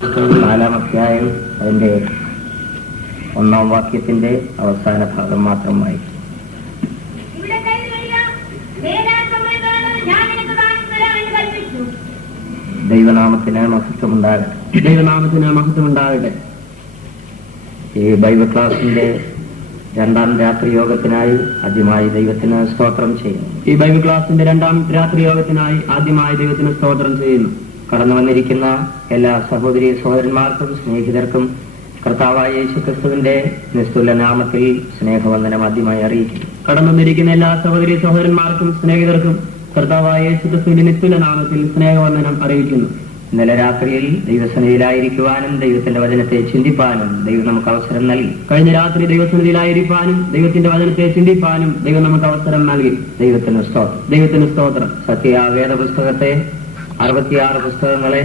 4-ാം അധ്യായം അതിന്റെ 1-ാം വാക്യത്തിന്റെ അവസാന ഭാഗം മാത്രമായി. ദൈവനാമത്തിന് മഹത്വമുണ്ടാകട്ടെ. ദൈവനാമത്തിന് മഹത്വമുണ്ടാകട്ടെ. ഈ ബൈബിൾ ക്ലാസിന്റെ 2-ാം രാത്രി യോഗത്തിനായി ആദ്യമായി ദൈവത്തിന് സ്തോത്രം ചെയ്യുന്നു. ഈ ബൈബിൾ ക്ലാസിന്റെ 2-ാം രാത്രി യോഗത്തിനായി ആദ്യമായി ദൈവത്തിന് സ്തോത്രം ചെയ്യുന്നു. കടന്നു വന്നിരിക്കുന്ന എല്ലാ സഹോദരി സഹോദരന്മാർക്കും സ്നേഹിതർക്കും കർത്താവായ യേശുക്രിസ്തുവിന്റെ നിസ്തുല നാമത്തിൽ സ്നേഹവന്ദനം ആദ്യമായി അറിയിക്കുന്നു. കടന്നു വന്നിരിക്കുന്ന എല്ലാ സഹോദരി സഹോദരന്മാർക്കും സ്നേഹിതർക്കും കർത്താവായ യേശുക്രിസ്തുവിന്റെ നിസ്തുല നാമത്തിൽ സ്നേഹവന്ദനം അറിയിക്കുന്നു. ഇന്നലെ രാത്രിയിൽ ദൈവസന്നിധിയിലായിരിക്കുവാനും ദൈവത്തിന്റെ വചനത്തെ ചിന്തിപ്പാനും ദൈവം നമുക്ക് അവസരം നൽകി. കഴിഞ്ഞ രാത്രി ദൈവസന്നിധിയിലായിരിക്കാനും ദൈവത്തിന്റെ വചനത്തെ ചിന്തിപ്പാനും ദൈവം നമുക്ക് അവസരം നൽകി. ദൈവത്തിന് സ്തോത്രം. ദൈവത്തിന് സ്തോത്രം. സത്യവേദ പുസ്തകത്തെ 66 പുസ്തകങ്ങളെ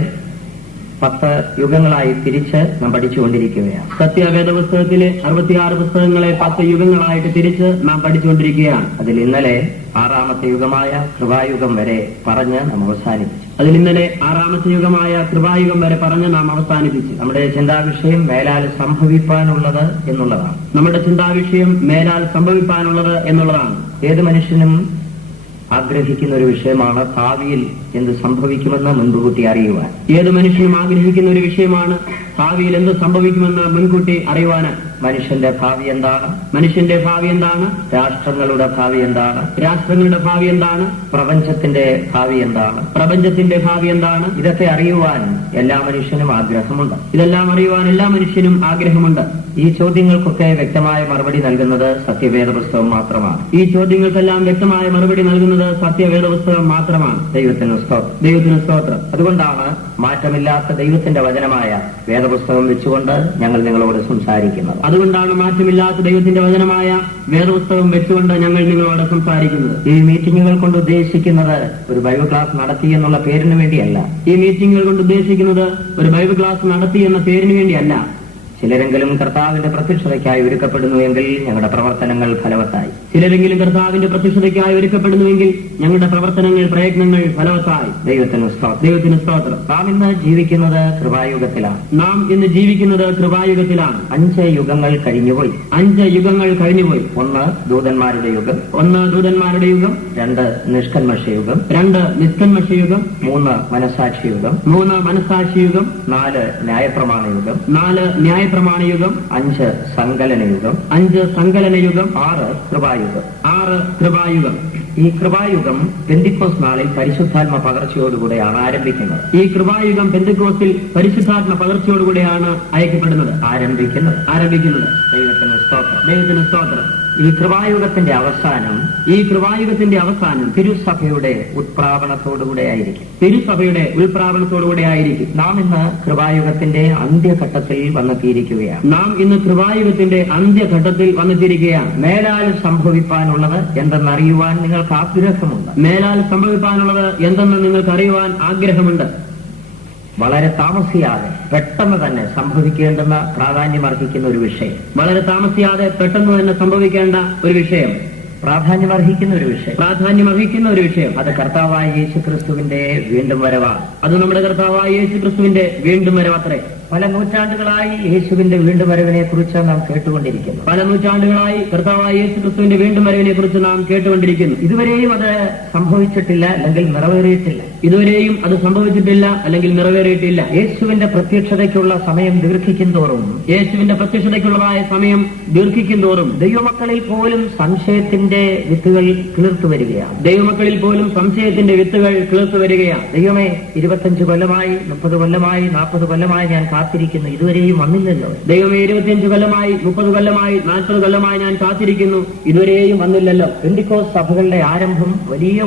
10 യുഗങ്ങളായി തിരിച്ച് നാം പഠിച്ചുകൊണ്ടിരിക്കുകയാണ്. സത്യവേദ പുസ്തകത്തിലെ 66 പുസ്തകങ്ങളെ 10 യുഗങ്ങളായിട്ട് തിരിച്ച് നാം പഠിച്ചുകൊണ്ടിരിക്കുകയാണ്. അതിൽ ഇന്നലെ 6-ാമത്തെ യുഗമായ കൃപായുഗം വരെ പറഞ്ഞ് നാം അവസാനിപ്പിച്ചു. അതിൽ ഇന്നലെ 6-ാമത്തെ യുഗമായ കൃപായുഗം വരെ പറഞ്ഞ് നാം അവസാനിപ്പിച്ചു. നമ്മുടെ ചിന്താവിഷയം മേലാൽ സംഭവിപ്പാനുള്ളത് എന്നുള്ളതാണ്. നമ്മുടെ ചിന്താവിഷയം മേലാൽ സംഭവിപ്പാനുള്ളത് എന്നുള്ളതാണ്. ഏത് മനുഷ്യനും ആഗ്രഹിക്കുന്ന ഒരു വിഷയമാണ് ഭാവിയിൽ എന്ത് സംഭവിക്കുമെന്ന് മുൻകൂട്ടി അറിയുവാൻ. ഏത് മനുഷ്യനും ആഗ്രഹിക്കുന്ന ഒരു വിഷയമാണ് ഭാവിയിൽ എന്ത് സംഭവിക്കുമെന്ന് മുൻകൂട്ടി അറിയുവാൻ. മനുഷ്യന്റെ ഭാവി എന്താണ്? മനുഷ്യന്റെ ഭാവി എന്താണ്? രാഷ്ട്രങ്ങളുടെ ഭാവി എന്താണ്? രാഷ്ട്രങ്ങളുടെ ഭാവി എന്താണ്? പ്രപഞ്ചത്തിന്റെ ഭാവി എന്താണ്? പ്രപഞ്ചത്തിന്റെ ഭാവി എന്താണ്? ഇതൊക്കെ അറിയുവാൻ എല്ലാ മനുഷ്യനും ആഗ്രഹമുണ്ട്. ഇതെല്ലാം അറിയുവാൻ എല്ലാ മനുഷ്യനും ആഗ്രഹമുണ്ട്. ഈ ചോദ്യങ്ങൾക്കൊക്കെ വ്യക്തമായ മറുപടി നൽകുന്നത് സത്യവേദ പുസ്തകം മാത്രമാണ്. ഈ ചോദ്യങ്ങൾക്കെല്ലാം വ്യക്തമായ മറുപടി നൽകുന്നത് സത്യവേദ പുസ്തകം മാത്രമാണ്. ദൈവത്തിന് സ്തോത്രം. ദൈവത്തിന് സ്തോത്രം. അതുകൊണ്ടാണ് മാറ്റമില്ലാത്ത ദൈവത്തിന്റെ വചനമായ വേദപുസ്തകം വെച്ചുകൊണ്ട് ഞങ്ങൾ നിങ്ങളോട് സംസാരിക്കുന്നത്. അതുകൊണ്ടാണ് മാറ്റമില്ലാത്ത ദൈവത്തിന്റെ വചനമായ വേദപുസ്തകം വെച്ചുകൊണ്ട് ഞങ്ങൾ നിങ്ങളോട് സംസാരിക്കുന്നത്. ഈ മീറ്റിങ്ങുകൾ കൊണ്ട് ഉദ്ദേശിക്കുന്നത് ഒരു ബൈബിൾ ക്ലാസ് നടത്തി എന്നുള്ള പേരിന് വേണ്ടിയല്ല. ഈ മീറ്റിങ്ങുകൾ കൊണ്ട് ഉദ്ദേശിക്കുന്നത് ഒരു ബൈബിൾ ക്ലാസ് നടത്തി എന്ന പേരിന് വേണ്ടിയല്ല. ചിലരെങ്കിലും കർത്താവിന്റെ പ്രത്യക്ഷതയ്ക്കായി ഒരുക്കപ്പെടുന്നുവെങ്കിൽ ഞങ്ങളുടെ പ്രവർത്തനങ്ങൾ ഫലവത്തായി. ചിലരെങ്കിലും കർത്താവിന്റെ പ്രത്യക്ഷതയ്ക്കായി ഒരുക്കപ്പെടുന്നുവെങ്കിൽ ഞങ്ങളുടെ പ്രവർത്തനങ്ങൾ, പ്രയത്നങ്ങൾ ഫലവത്തായി. ദൈവത്തിന് സ്തോത്രം. ദൈവത്തിന് സ്തോത്രം. നാം ഇന്ന് ജീവിക്കുന്നത് കൃപായുഗത്തിലാണ്. നാം ഇന്ന് ജീവിക്കുന്നത് കൃപായുഗത്തിലാണ്. 5 യുഗങ്ങൾ കഴിഞ്ഞുപോയി. 5 യുഗങ്ങൾ കഴിഞ്ഞുപോയി. 1 ദൂതന്മാരുടെ യുഗം, 1 ദൂതന്മാരുടെ യുഗം, 2 നിഷ്കന്മഷ യുഗം, 2 നിഷ്കന്മഷ യുഗം, 3 മനസാക്ഷി യുഗം, 3 മനസാക്ഷി യുഗം, 4 ന്യായപ്രമാണ യുഗം, 4 ന്യായപ്രമാണ യുഗം, 5 സങ്കലന യുഗം, 5 സങ്കലന യുഗം, 6 കൃപായുഗം. 6 കൃപായുഗം. ഈ കൃപായുഗം പെന്തിക്കോസ് നാളിൽ പരിശുദ്ധാത്മ പകർച്ചയോടുകൂടെയാണ് ആരംഭിക്കുന്നത്. ഈ കൃപായുഗം പെന്തക്കോസ്തിൽ പരിശുദ്ധാത്മ പകർച്ചയോടുകൂടെയാണ് ആരംഭിക്കുന്നത്. ദൈവത്തിന് സ്തോത്രം. ദൈവത്തിന് സ്തോത്രം. ഈ കൃപായുഗത്തിന്റെ അവസാനം തിരുസഭയുടെ ഉത്പ്രാവണത്തോടുകൂടെ ആയിരിക്കും. തിരുസഭയുടെ ഉത്പ്രാവണത്തോടുകൂടെ ആയിരിക്കും. നാം ഇന്ന് കൃപായുഗത്തിന്റെ അന്ത്യഘട്ടത്തിൽ വന്നെത്തിയിരിക്കുകയാണ്. മേലാൽ സംഭവിപ്പാനുള്ളത് എന്തെന്നറിയുവാൻ നിങ്ങൾക്ക് ആഗ്രഹമുണ്ട്. ആഗ്രഹമുണ്ട്. വളരെ താമസിയാതെ പെട്ടെന്ന് തന്നെ സംഭവിക്കേണ്ടുന്ന പ്രാധാന്യമർഹിക്കുന്ന ഒരു വിഷയം. പ്രാധാന്യമർഹിക്കുന്ന ഒരു വിഷയം. അത് കർത്താവായ യേശുക്രിസ്തുവിന്റെ വീണ്ടും വരവാണ്. അത് നമ്മുടെ കർത്താവായ യേശുക്രിസ്തുവിന്റെ വീണ്ടും വരവത്രേ. പല നൂറ്റാണ്ടുകളായി യേശുവിന്റെ വീണ്ടും വരവിനെ കുറിച്ച് നാം കേട്ടുകൊണ്ടിരിക്കുന്നു. കർത്താവായ യേശുക്രിസ്തുവിന്റെ വീണ്ടും വരവിനെ കുറിച്ച് നാം കേട്ടുകൊണ്ടിരിക്കുന്നു. ഇതുവരെയും അത് സംഭവിച്ചിട്ടില്ല, അല്ലെങ്കിൽ നിറവേറിയിട്ടില്ല. യേശുവിന്റെ പ്രത്യക്ഷതയ്ക്കുള്ള സമയം ദീർഘിക്കും തോറും ദൈവമക്കളിൽ പോലും സംശയത്തിന്റെ വിത്തുകൾ കിളിർത്തു വരികയാണ്. ദൈവമേ, 25 കൊല്ലമായി, 30 കൊല്ലമായി, 40 കൊല്ലമായി ഞാൻ കാത്തിരിക്കുന്നു, ഇതുവരെയും വന്നില്ലല്ലോ. ദൈവമേ, 25 കൊല്ലമായി, 30 കൊല്ലമായി, 40 കൊല്ലമായി ഞാൻ കാത്തിരിക്കുന്നു, ഇതുവരെയും വന്നില്ലല്ലോ. പെന്തിക്കോസ് സഭകളുടെ ആരംഭം വലിയ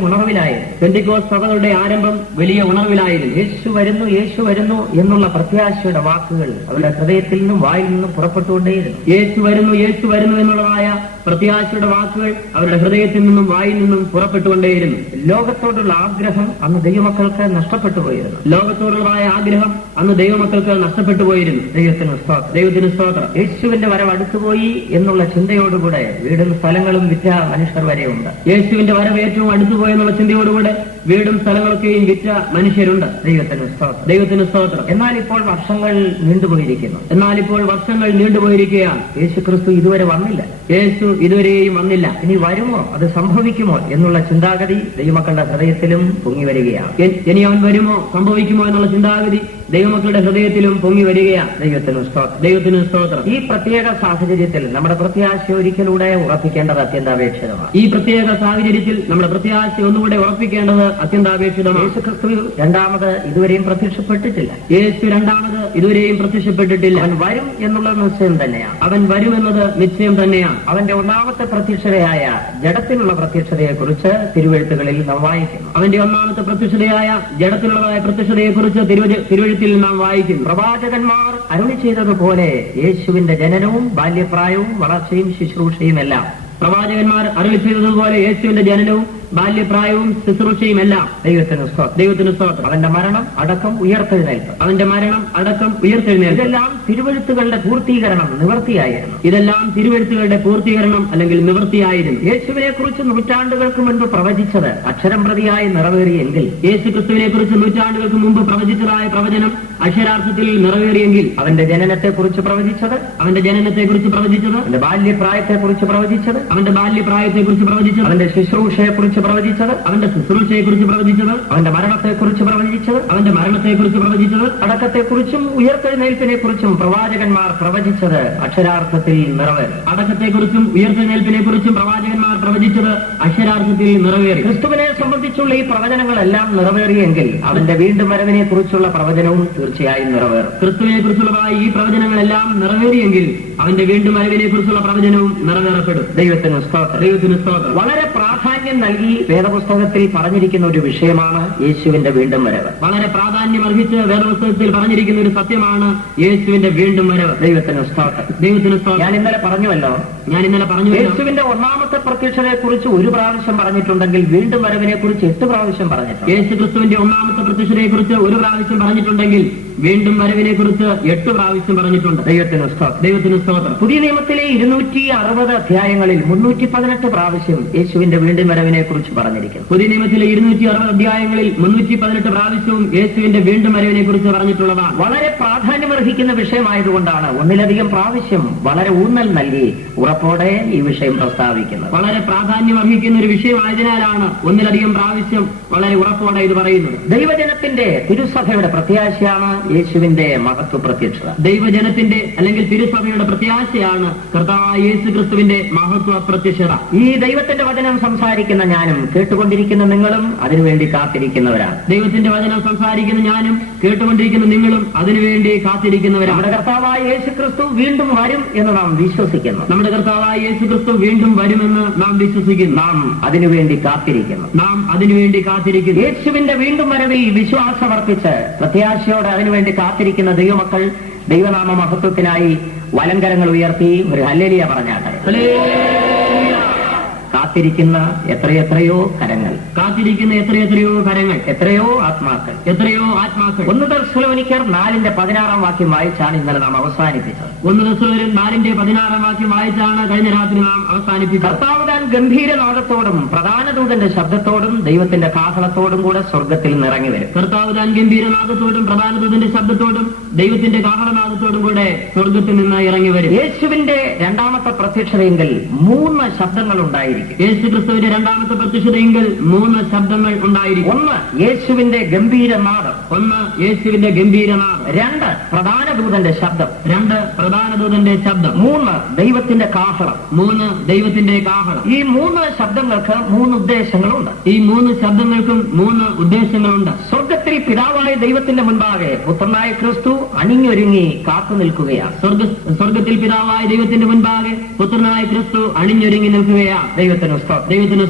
ഉണർവിലായിരുന്നു. യേശു വരുന്നു എന്നുള്ള പ്രത്യാശയുടെ വാക്കുകൾ അവരുടെ ഹൃദയത്തിൽ നിന്നും വായിൽ നിന്നും പുറപ്പെട്ടുകൊണ്ടേയിരുന്നു. യേശു വരുന്നു എന്നുള്ളതായ പ്രത്യാശയുടെ വാക്കുകൾ അവരുടെ ഹൃദയത്തിൽ നിന്നും വായിൽ നിന്നും പുറപ്പെട്ടുകൊണ്ടേയിരുന്നു. ലോകത്തോടുള്ള ആഗ്രഹം അന്ന് ദൈവമക്കൾക്ക് നഷ്ടപ്പെട്ടു പോയിരുന്നു. ലോകത്തോടുള്ളതായ ആഗ്രഹം അന്ന് ദൈവമക്കൾക്ക് നഷ്ടപ്പെട്ടു പോയിരുന്നു. ദൈവത്തിന് സ്തോത്രം. യേശുവിന്റെ വരവ് അടുത്തുപോയി എന്നുള്ള ചിന്തയോടുകൂടെ വീടും സ്ഥലങ്ങളും വിറ്റ മനുഷ്യർ വരെയുണ്ട്. യേശുവിന്റെ വരവ് ഏറ്റവും അടുത്തുപോയെന്നുള്ള ചിന്തയോടുകൂടെ വീടും സ്ഥലങ്ങളൊക്കെയും വിറ്റ മനുഷ്യരുണ്ട്. ദൈവത്തിന് സ്തോത്രം. എന്നാൽ ഇപ്പോൾ വർഷങ്ങൾ നീണ്ടുപോയിരിക്കുന്നു. എന്നാൽ ഇപ്പോൾ വർഷങ്ങൾ നീണ്ടുപോയിരിക്കുകയാണ്. യേശു ക്രിസ്തു ഇതുവരെ വന്നില്ല. യേശു ഇതുവരെയും വന്നില്ല. ഇനി വരുമോ, അത് സംഭവിക്കുമോ എന്നുള്ള ചിന്താഗതി ദൈവമക്കളുടെ ഹൃദയത്തിലും പൊങ്ങി വരികയാണ്. ഇനി അവൻ വരുമോ, സംഭവിക്കുമോ എന്നുള്ള ചിന്താഗതി ദൈവമക്കളുടെ ഹൃദയത്തിലും പൊങ്ങി വരികയാണ്. ദൈവത്തിന് സ്തോത്രം. ഈ പ്രത്യേക സാഹചര്യത്തിൽ നമ്മുടെ പ്രത്യാശ ഒരിക്കലൂടെ ഉറപ്പിക്കേണ്ടത് അത്യന്താപേക്ഷിതമാണ്. ഈ പ്രത്യേക സാഹചര്യത്തിൽ നമ്മുടെ പ്രത്യാശ ഒന്നുകൂടെ ഉറപ്പിക്കേണ്ടത് അത്യന്താപേക്ഷിതമാണ്. യേശു ക്രിസ്തു രണ്ടാമത് ഇതുവരെയും പ്രത്യക്ഷപ്പെട്ടിട്ടില്ല. യേശു രണ്ടാമത് ഇതുവരെയും പ്രത്യക്ഷപ്പെട്ടിട്ടില്ല. അവൻ വരും എന്നുള്ള നിശ്ചയം തന്നെയാണ്. അവൻ വരുമെന്നത് നിശ്ചയം തന്നെയാണ്. അവന്റെ ഒന്നാമത്തെ പ്രത്യക്ഷതയായ ജഡത്തിനുള്ള പ്രത്യക്ഷതയെക്കുറിച്ച് തിരുവെഴുത്തുകളിൽ നാം വായിക്കുന്നു. അവന്റെ ഒന്നാമത്തെ പ്രത്യക്ഷതയായ ജഡത്തിലുള്ളതായ പ്രത്യക്ഷതയെക്കുറിച്ച് തിരുവെഴുത്തിൽ നാം വായിക്കുന്നു. പ്രവാചകന്മാർ അരുളി ചെയ്തതുപോലെ യേശുവിന്റെ ജനനവും ബാല്യപ്രായവും വളർച്ചയും ശുശ്രൂഷയും എല്ലാം പ്രവാചകന്മാർ അരുളി ചെയ്തതുപോലെ യേശുവിന്റെ ജനനവും ബാല്യപ്രായവും ശുശ്രൂഷയും എല്ലാം ദൈവത്തിന് സ്തോത്രം. അവന്റെ മരണം, അടക്കം, ഉയർത്തെഴുന്നേൽപ്പ്. അവന്റെ മരണം, അടക്കം, ഉയർത്തെഴുന്നേൽപ്പ് ഇതെല്ലാം തിരുവെഴുത്തുകളുടെ പൂർത്തീകരണം, നിവർത്തിയായിരുന്നു. ഇതെല്ലാം തിരുവെഴുത്തുകളുടെ പൂർത്തീകരണം അല്ലെങ്കിൽ നിവൃത്തിയായിരുന്നു. യേശുവിനെ കുറിച്ച് നൂറ്റാണ്ടുകൾക്ക് മുൻപ് പ്രവചിച്ചത് അക്ഷരം പ്രതിയായി നിറവേറിയെങ്കിൽ, യേശു ക്രിസ്തുവിനെ കുറിച്ച് നൂറ്റാണ്ടുകൾക്ക് മുമ്പ് പ്രവചിച്ചതായ പ്രവചനം അക്ഷരാർത്ഥത്തിൽ നിറവേറിയെങ്കിൽ, അവന്റെ ജനനത്തെക്കുറിച്ച് പ്രവചിച്ചത്, അവന്റെ ജനനത്തെക്കുറിച്ച് പ്രവചിച്ചത്, അവന്റെ ബാല്യപ്രായത്തെക്കുറിച്ച് പ്രവചിച്ചത്, അവന്റെ ബാല്യപ്രായത്തെക്കുറിച്ച് പ്രവചിച്ചത്, അവന്റെ ശുശ്രൂഷയെക്കുറിച്ച് പ്രവചിച്ചത്, അവന്റെ ശുശ്രൂഷയെക്കുറിച്ച് പ്രവചിച്ചത്, അവന്റെ മരണത്തെക്കുറിച്ച് പ്രവചിച്ചത്, അവന്റെ മരണത്തെക്കുറിച്ച് പ്രവചിച്ചത്, അടക്കത്തെക്കുറിച്ചും ഉയർത്തെഴുന്നേൽപ്പിനെ കുറിച്ചും പ്രവാചകന്മാർ പ്രവചിച്ചത് അക്ഷരാർത്ഥത്തിൽ നിറവേറി. അടക്കത്തെക്കുറിച്ചും ഉയർത്തെഴുന്നേൽപ്പിനെ കുറിച്ചും പ്രവാചകന്മാർ പ്രവചിച്ചത് അക്ഷരാർത്ഥത്തിൽ നിറവേറി. ക്രിസ്തുവിനെ സംബന്ധിച്ചുള്ള ഈ പ്രവചനങ്ങളെല്ലാം നിറവേറിയെങ്കിൽ അവന്റെ വീണ്ടും വരവിനെ കുറിച്ചുള്ള പ്രവചനവും തീർച്ചയായും നിറവേറും. ക്രിസ്തുവിനെ കുറിച്ചുള്ളതായ ഈ പ്രവചനങ്ങളെല്ലാം നിറവേറിയെങ്കിൽ അവന്റെ വീണ്ടും വരവിനെ കുറിച്ചുള്ള പ്രവചനവും നിറവേറപ്പെടും. ദൈവത്തിന് സ്തോത്രം. വളരെ പ്രാധാന്യം നൽകി വേദപുസ്തകത്തിൽ പറഞ്ഞിരിക്കുന്ന ഒരു വിഷയമാണ് യേശുവിന്റെ വീണ്ടും വരവ്. വളരെ പ്രാധാന്യം അർഹിച്ച് വേദപുസ്തകത്തിൽ പറഞ്ഞിരിക്കുന്ന ഒരു സത്യമാണ് യേശുവിന്റെ വീണ്ടും വരവ്. ദൈവത്തിന് സ്തോത്രം. ഞാൻ ഇന്നലെ പറഞ്ഞുവല്ലോ, യേശുവിന്റെ ഒന്നാമത്തെ പ്രത്യക്ഷതയെ കുറിച്ച് ഒരു പ്രാവശ്യം പറഞ്ഞിട്ടുണ്ടെങ്കിൽ വീണ്ടും വരവിനെ കുറിച്ച് 8 പ്രാവശ്യം പറഞ്ഞിട്ടുണ്ട്. യേശു ക്രിസ്തുവിന്റെ ഒന്നാമത്തെ പ്രത്യക്ഷതയെ കുറിച്ച് ഒരു പ്രാവശ്യം പറഞ്ഞിട്ടുണ്ടെങ്കിൽ വീണ്ടും വരവിനെ കുറിച്ച് 8 പ്രാവശ്യം പറഞ്ഞിട്ടുണ്ട്. ദൈവത്തിന് സ്തോത്രം. പുതിയ നിയമത്തിലെ 260 അധ്യായങ്ങളിൽ 318 പ്രാവശ്യം യേശുവിന്റെ വീണ്ടും വരവിനെ കുറിച്ച് പറഞ്ഞിരിക്കുന്നു. പുതിയ നിയമത്തിലെ 260 അധ്യായങ്ങളിൽ 318 പ്രാവശ്യവും യേശുവിന്റെ വീണ്ടും വരവിനെ കുറിച്ച് പറഞ്ഞിട്ടുള്ളതാണ്. വളരെ പ്രാധാന്യമർഹിക്കുന്ന വിഷയമായതുകൊണ്ടാണ് ഒന്നിലധികം പ്രാവശ്യം വളരെ ഊന്നൽ നൽകി ഉറപ്പോടെ ഈ വിഷയം പ്രസ്താവിക്കുന്നത്. വളരെ പ്രാധാന്യം അർഹിക്കുന്ന ഒരു വിഷയമായതിനാലാണ് ഒന്നിലധികം പ്രാവശ്യം വളരെ ഉറപ്പോടെ ഇത് പറയുന്നത്. ദൈവജനത്തിന്റെ തിരുസഭയുടെ പ്രത്യാശയാണ് യേശുവിന്റെ മഹത്വ പ്രത്യക്ഷത. ദൈവജനത്തിന്റെ അല്ലെങ്കിൽ തിരുസഭയുടെ പ്രത്യാശയാണ് കർത്താവായ യേശു ക്രിസ്തുവിന്റെ മഹത്വ പ്രത്യക്ഷത. ഈ ദൈവത്തിന്റെ വചനം സംസാരിക്കുന്ന ഞാനും കേട്ടുകൊണ്ടിരിക്കുന്ന നിങ്ങളും അതിനുവേണ്ടി കാത്തിരിക്കുന്നവരാണ്. ദൈവത്തിന്റെ വചനം സംസാരിക്കുന്ന ഞാനും കേട്ടുകൊണ്ടിരിക്കുന്ന നിങ്ങളും അതിനുവേണ്ടി കാത്തിരിക്കുന്നവരാണ്. നമ്മുടെ കർത്താവായ യേശു ക്രിസ്തു വീണ്ടും വരും എന്ന് നാം വിശ്വസിക്കുന്നു. നമ്മുടെ കർത്താവായ യേശു ക്രിസ്തു വീണ്ടും വരുമെന്ന് നാം വിശ്വസിക്കുന്നു. നാം അതിനുവേണ്ടി കാത്തിരിക്കുന്നു. യേശുവിന്റെ വീണ്ടും വരവിൽ വിശ്വാസമർപ്പിച്ച് പ്രത്യാശയോടെ അതിനുവേണ്ടി കാത്തിരിക്കുന്ന ദൈവമക്കൾ ദൈവനാമ മഹത്വത്തിനായി വലങ്കരങ്ങൾ ഉയർത്തി ഒരു ഹല്ലേലൂയ പറഞ്ഞാട്ടെ. കാത്തിരിക്കുന്ന എത്രയെത്രയോ കരങ്ങൾ, എത്രയോ ആത്മാക്കൾ. 1 തെസ്സലോനിക്കർ 4:16 വാക്യം വായിച്ചാണ് ഇന്നലെ നാം അവസാനിപ്പിച്ചത്. 1 തെസ്സലോനിക്കർ 4:16 വാക്യം വായിച്ചാണ് കഴിഞ്ഞ രാത്രി നാം അവസാനിപ്പിച്ചത്. കർത്താവ് താൻ ഗംഭീരനാദത്തോടും പ്രധാന ദൂതന്റെ ശബ്ദത്തോടും ദൈവത്തിന്റെ കാഹളത്തോടും കൂടെ സ്വർഗത്തിൽ നിറങ്ങി വരും. കർത്താവ് താൻ ഗംഭീരനാദത്തോടും പ്രധാന ദൂതന്റെ ശബ്ദത്തോടും ദൈവത്തിന്റെ കാഹളനാദത്തോടും കൂടെ സ്വർഗത്തിൽ നിന്ന് ഇറങ്ങി വരും. യേശുവിന്റെ രണ്ടാമത്തെ പ്രത്യക്ഷതയെങ്കിൽ 3 ശബ്ദങ്ങൾ ഉണ്ടായിരിക്കും. യേശു ക്രിസ്തുവിന്റെ രണ്ടാമത്തെ പ്രത്യക്ഷതയെങ്കിൽ 3 ശബ്ദങ്ങൾ ഉണ്ടായിരിക്കും. 1 യേശുവിന്റെ ഗംഭീരനാദം, 2 പ്രധാന ദൂതന്റെ ശബ്ദം, 3 ദൈവത്തിന്റെ കാഹളം. ഈ 3 ശബ്ദങ്ങൾക്ക് 3 ഉദ്ദേശങ്ങളുണ്ട്. ഈ 3 ശബ്ദങ്ങൾക്കും 3 ഉദ്ദേശങ്ങളുണ്ട്. സ്വർഗത്തിൽ പിതാവായ ദൈവത്തിന്റെ മുൻപാകെ പുത്രനായ ക്രിസ്തു അണിഞ്ഞൊരുങ്ങി കാത്തു നിൽക്കുകയാണ്. സ്വർഗത്തിൽ പിതാവായ ദൈവത്തിന്റെ മുൻപാകെ പുത്രനായ ക്രിസ്തു അണിഞ്ഞൊരുങ്ങി നിൽക്കുകയാണ്. ദൈവത്തിന്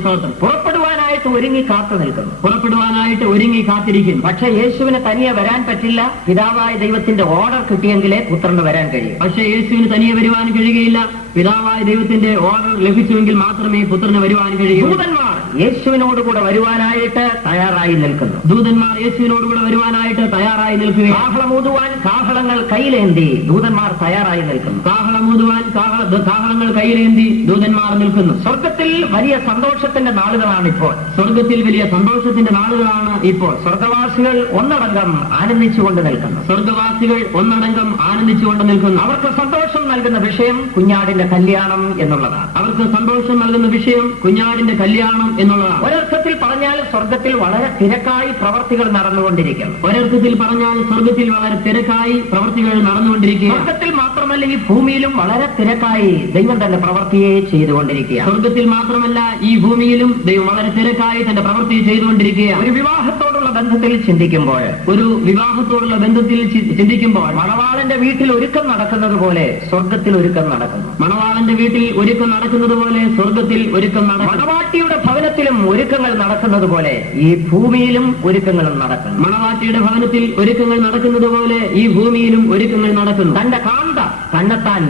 സ്തോത്രം. പുറപ്പെടുവാനായി പുറപ്പെടുവാനായിട്ട് ഒരുങ്ങി കാത്തു നിൽക്കുന്നു. പുറപ്പെടുവാനായിട്ട് ഒരുങ്ങി കാത്തിരിക്കുന്നു. പക്ഷെ യേശുവിന് തനിയെ വരാൻ പറ്റില്ല. പിതാവായ ദൈവത്തിന്റെ ഓർഡർ കിട്ടിയെങ്കിലേ പുത്രന് വരാൻ കഴിയും. പക്ഷേ യേശുവിന് തനിയെ വരുവാൻ കഴിയുകയില്ല. പിതാവായ ദൈവത്തിന്റെ ഓർഡർ ലഭിച്ചുവെങ്കിൽ മാത്രമേ പുത്രന് വരുവാൻ കഴിയൂ. ദൂതന്മാർ യേശുവിനോടുകൂടെ വരുവാനായിട്ട് തയ്യാറായി നിൽക്കുന്നു. ദൂതന്മാർ യേശുവിനോടുകൂടെ വരുവാനായിട്ട് തയ്യാറായി നിൽക്കുക. കാഹളമൂതുവാൻ കാഹളങ്ങൾ കയ്യിലേന്തി ദൂതന്മാർ തയ്യാറായി നിൽക്കുന്നു. കാഹളമൂതുവാൻ കാഹളങ്ങൾ കയ്യിലേന്തി ദൂതന്മാർ നിൽക്കുന്നു. സ്വർഗത്തിൽ വലിയ സന്തോഷത്തിന്റെ നാളുകളാണ് ഇപ്പോൾ. സ്വർഗത്തിൽ വലിയ സന്തോഷത്തിന്റെ നാളുകളാണ് ഇപ്പോൾ. സ്വർഗവാസികൾ ഒന്നടങ്കം ആനന്ദിച്ചുകൊണ്ട് നിൽക്കുന്നു. സ്വർഗവാസികൾ ഒന്നടങ്കം ആനന്ദിച്ചുകൊണ്ട് നിൽക്കുന്നു. അവർക്ക് സന്തോഷം നൽകുന്ന വിഷയം കുഞ്ഞാടിന്റെ കല്യാണം എന്നുള്ളതാണ്. അവർക്ക് സന്തോഷം നൽകുന്ന വിഷയം കുഞ്ഞാടിന്റെ കല്യാണം എന്നുള്ളതാണ്. ഒരർത്ഥത്തിൽ പറഞ്ഞാൽ സ്വർഗത്തിൽ വളരെ തിരക്കായി പ്രവർത്തികൾ നടന്നുകൊണ്ടിരിക്കുന്നു. ഒരർത്ഥത്തിൽ പറഞ്ഞാൽ സ്വർഗത്തിൽ വളരെ തിരക്കായി പ്രവർത്തികൾ നടന്നുകൊണ്ടിരിക്കുക. സ്വർഗത്തിൽ മാത്രമല്ല ഈ ഭൂമിയിലും വളരെ തിരക്കായി ദൈവം തന്റെ പ്രവൃത്തിയെ ചെയ്തുകൊണ്ടിരിക്കുക. സ്വർഗത്തിൽ മാത്രമല്ല ഈ ഭൂമിയിലും ദൈവം വളരെ തിരക്കായി തന്റെ പ്രവൃത്തി ചെയ്തുകൊണ്ടിരിക്കുക. ഒരു വിവാഹത്തോടുള്ള ബന്ധത്തിൽ ചിന്തിക്കുമ്പോൾ, മണവാളന്റെ വീട്ടിൽ ഒരുക്കം നടക്കുന്നത് പോലെ സ്വർഗത്തിൽ ഒരുക്കം നടക്കുന്നു. മണവാളന്റെ വീട്ടിൽ ഒരുക്കം നടക്കുന്നത് പോലെ സ്വർഗത്തിൽ ഒരുക്കം നടക്കും. മണവാട്ടിയുടെ ഭവനത്തിലും ഒരുക്കങ്ങൾ നടക്കുന്നത് പോലെ ഈ ഭൂമിയിലും ഒരുക്കങ്ങളും നടക്കുന്നു. മണവാട്ടിയുടെ ഭവനത്തിൽ ഒരുക്കങ്ങൾ നടക്കുന്നത് പോലെ ഈ ഭൂമിയിലും ഒരുക്കങ്ങൾ നടക്കുന്നു. തന്റെ കാന്ത തന്നെത്താൻ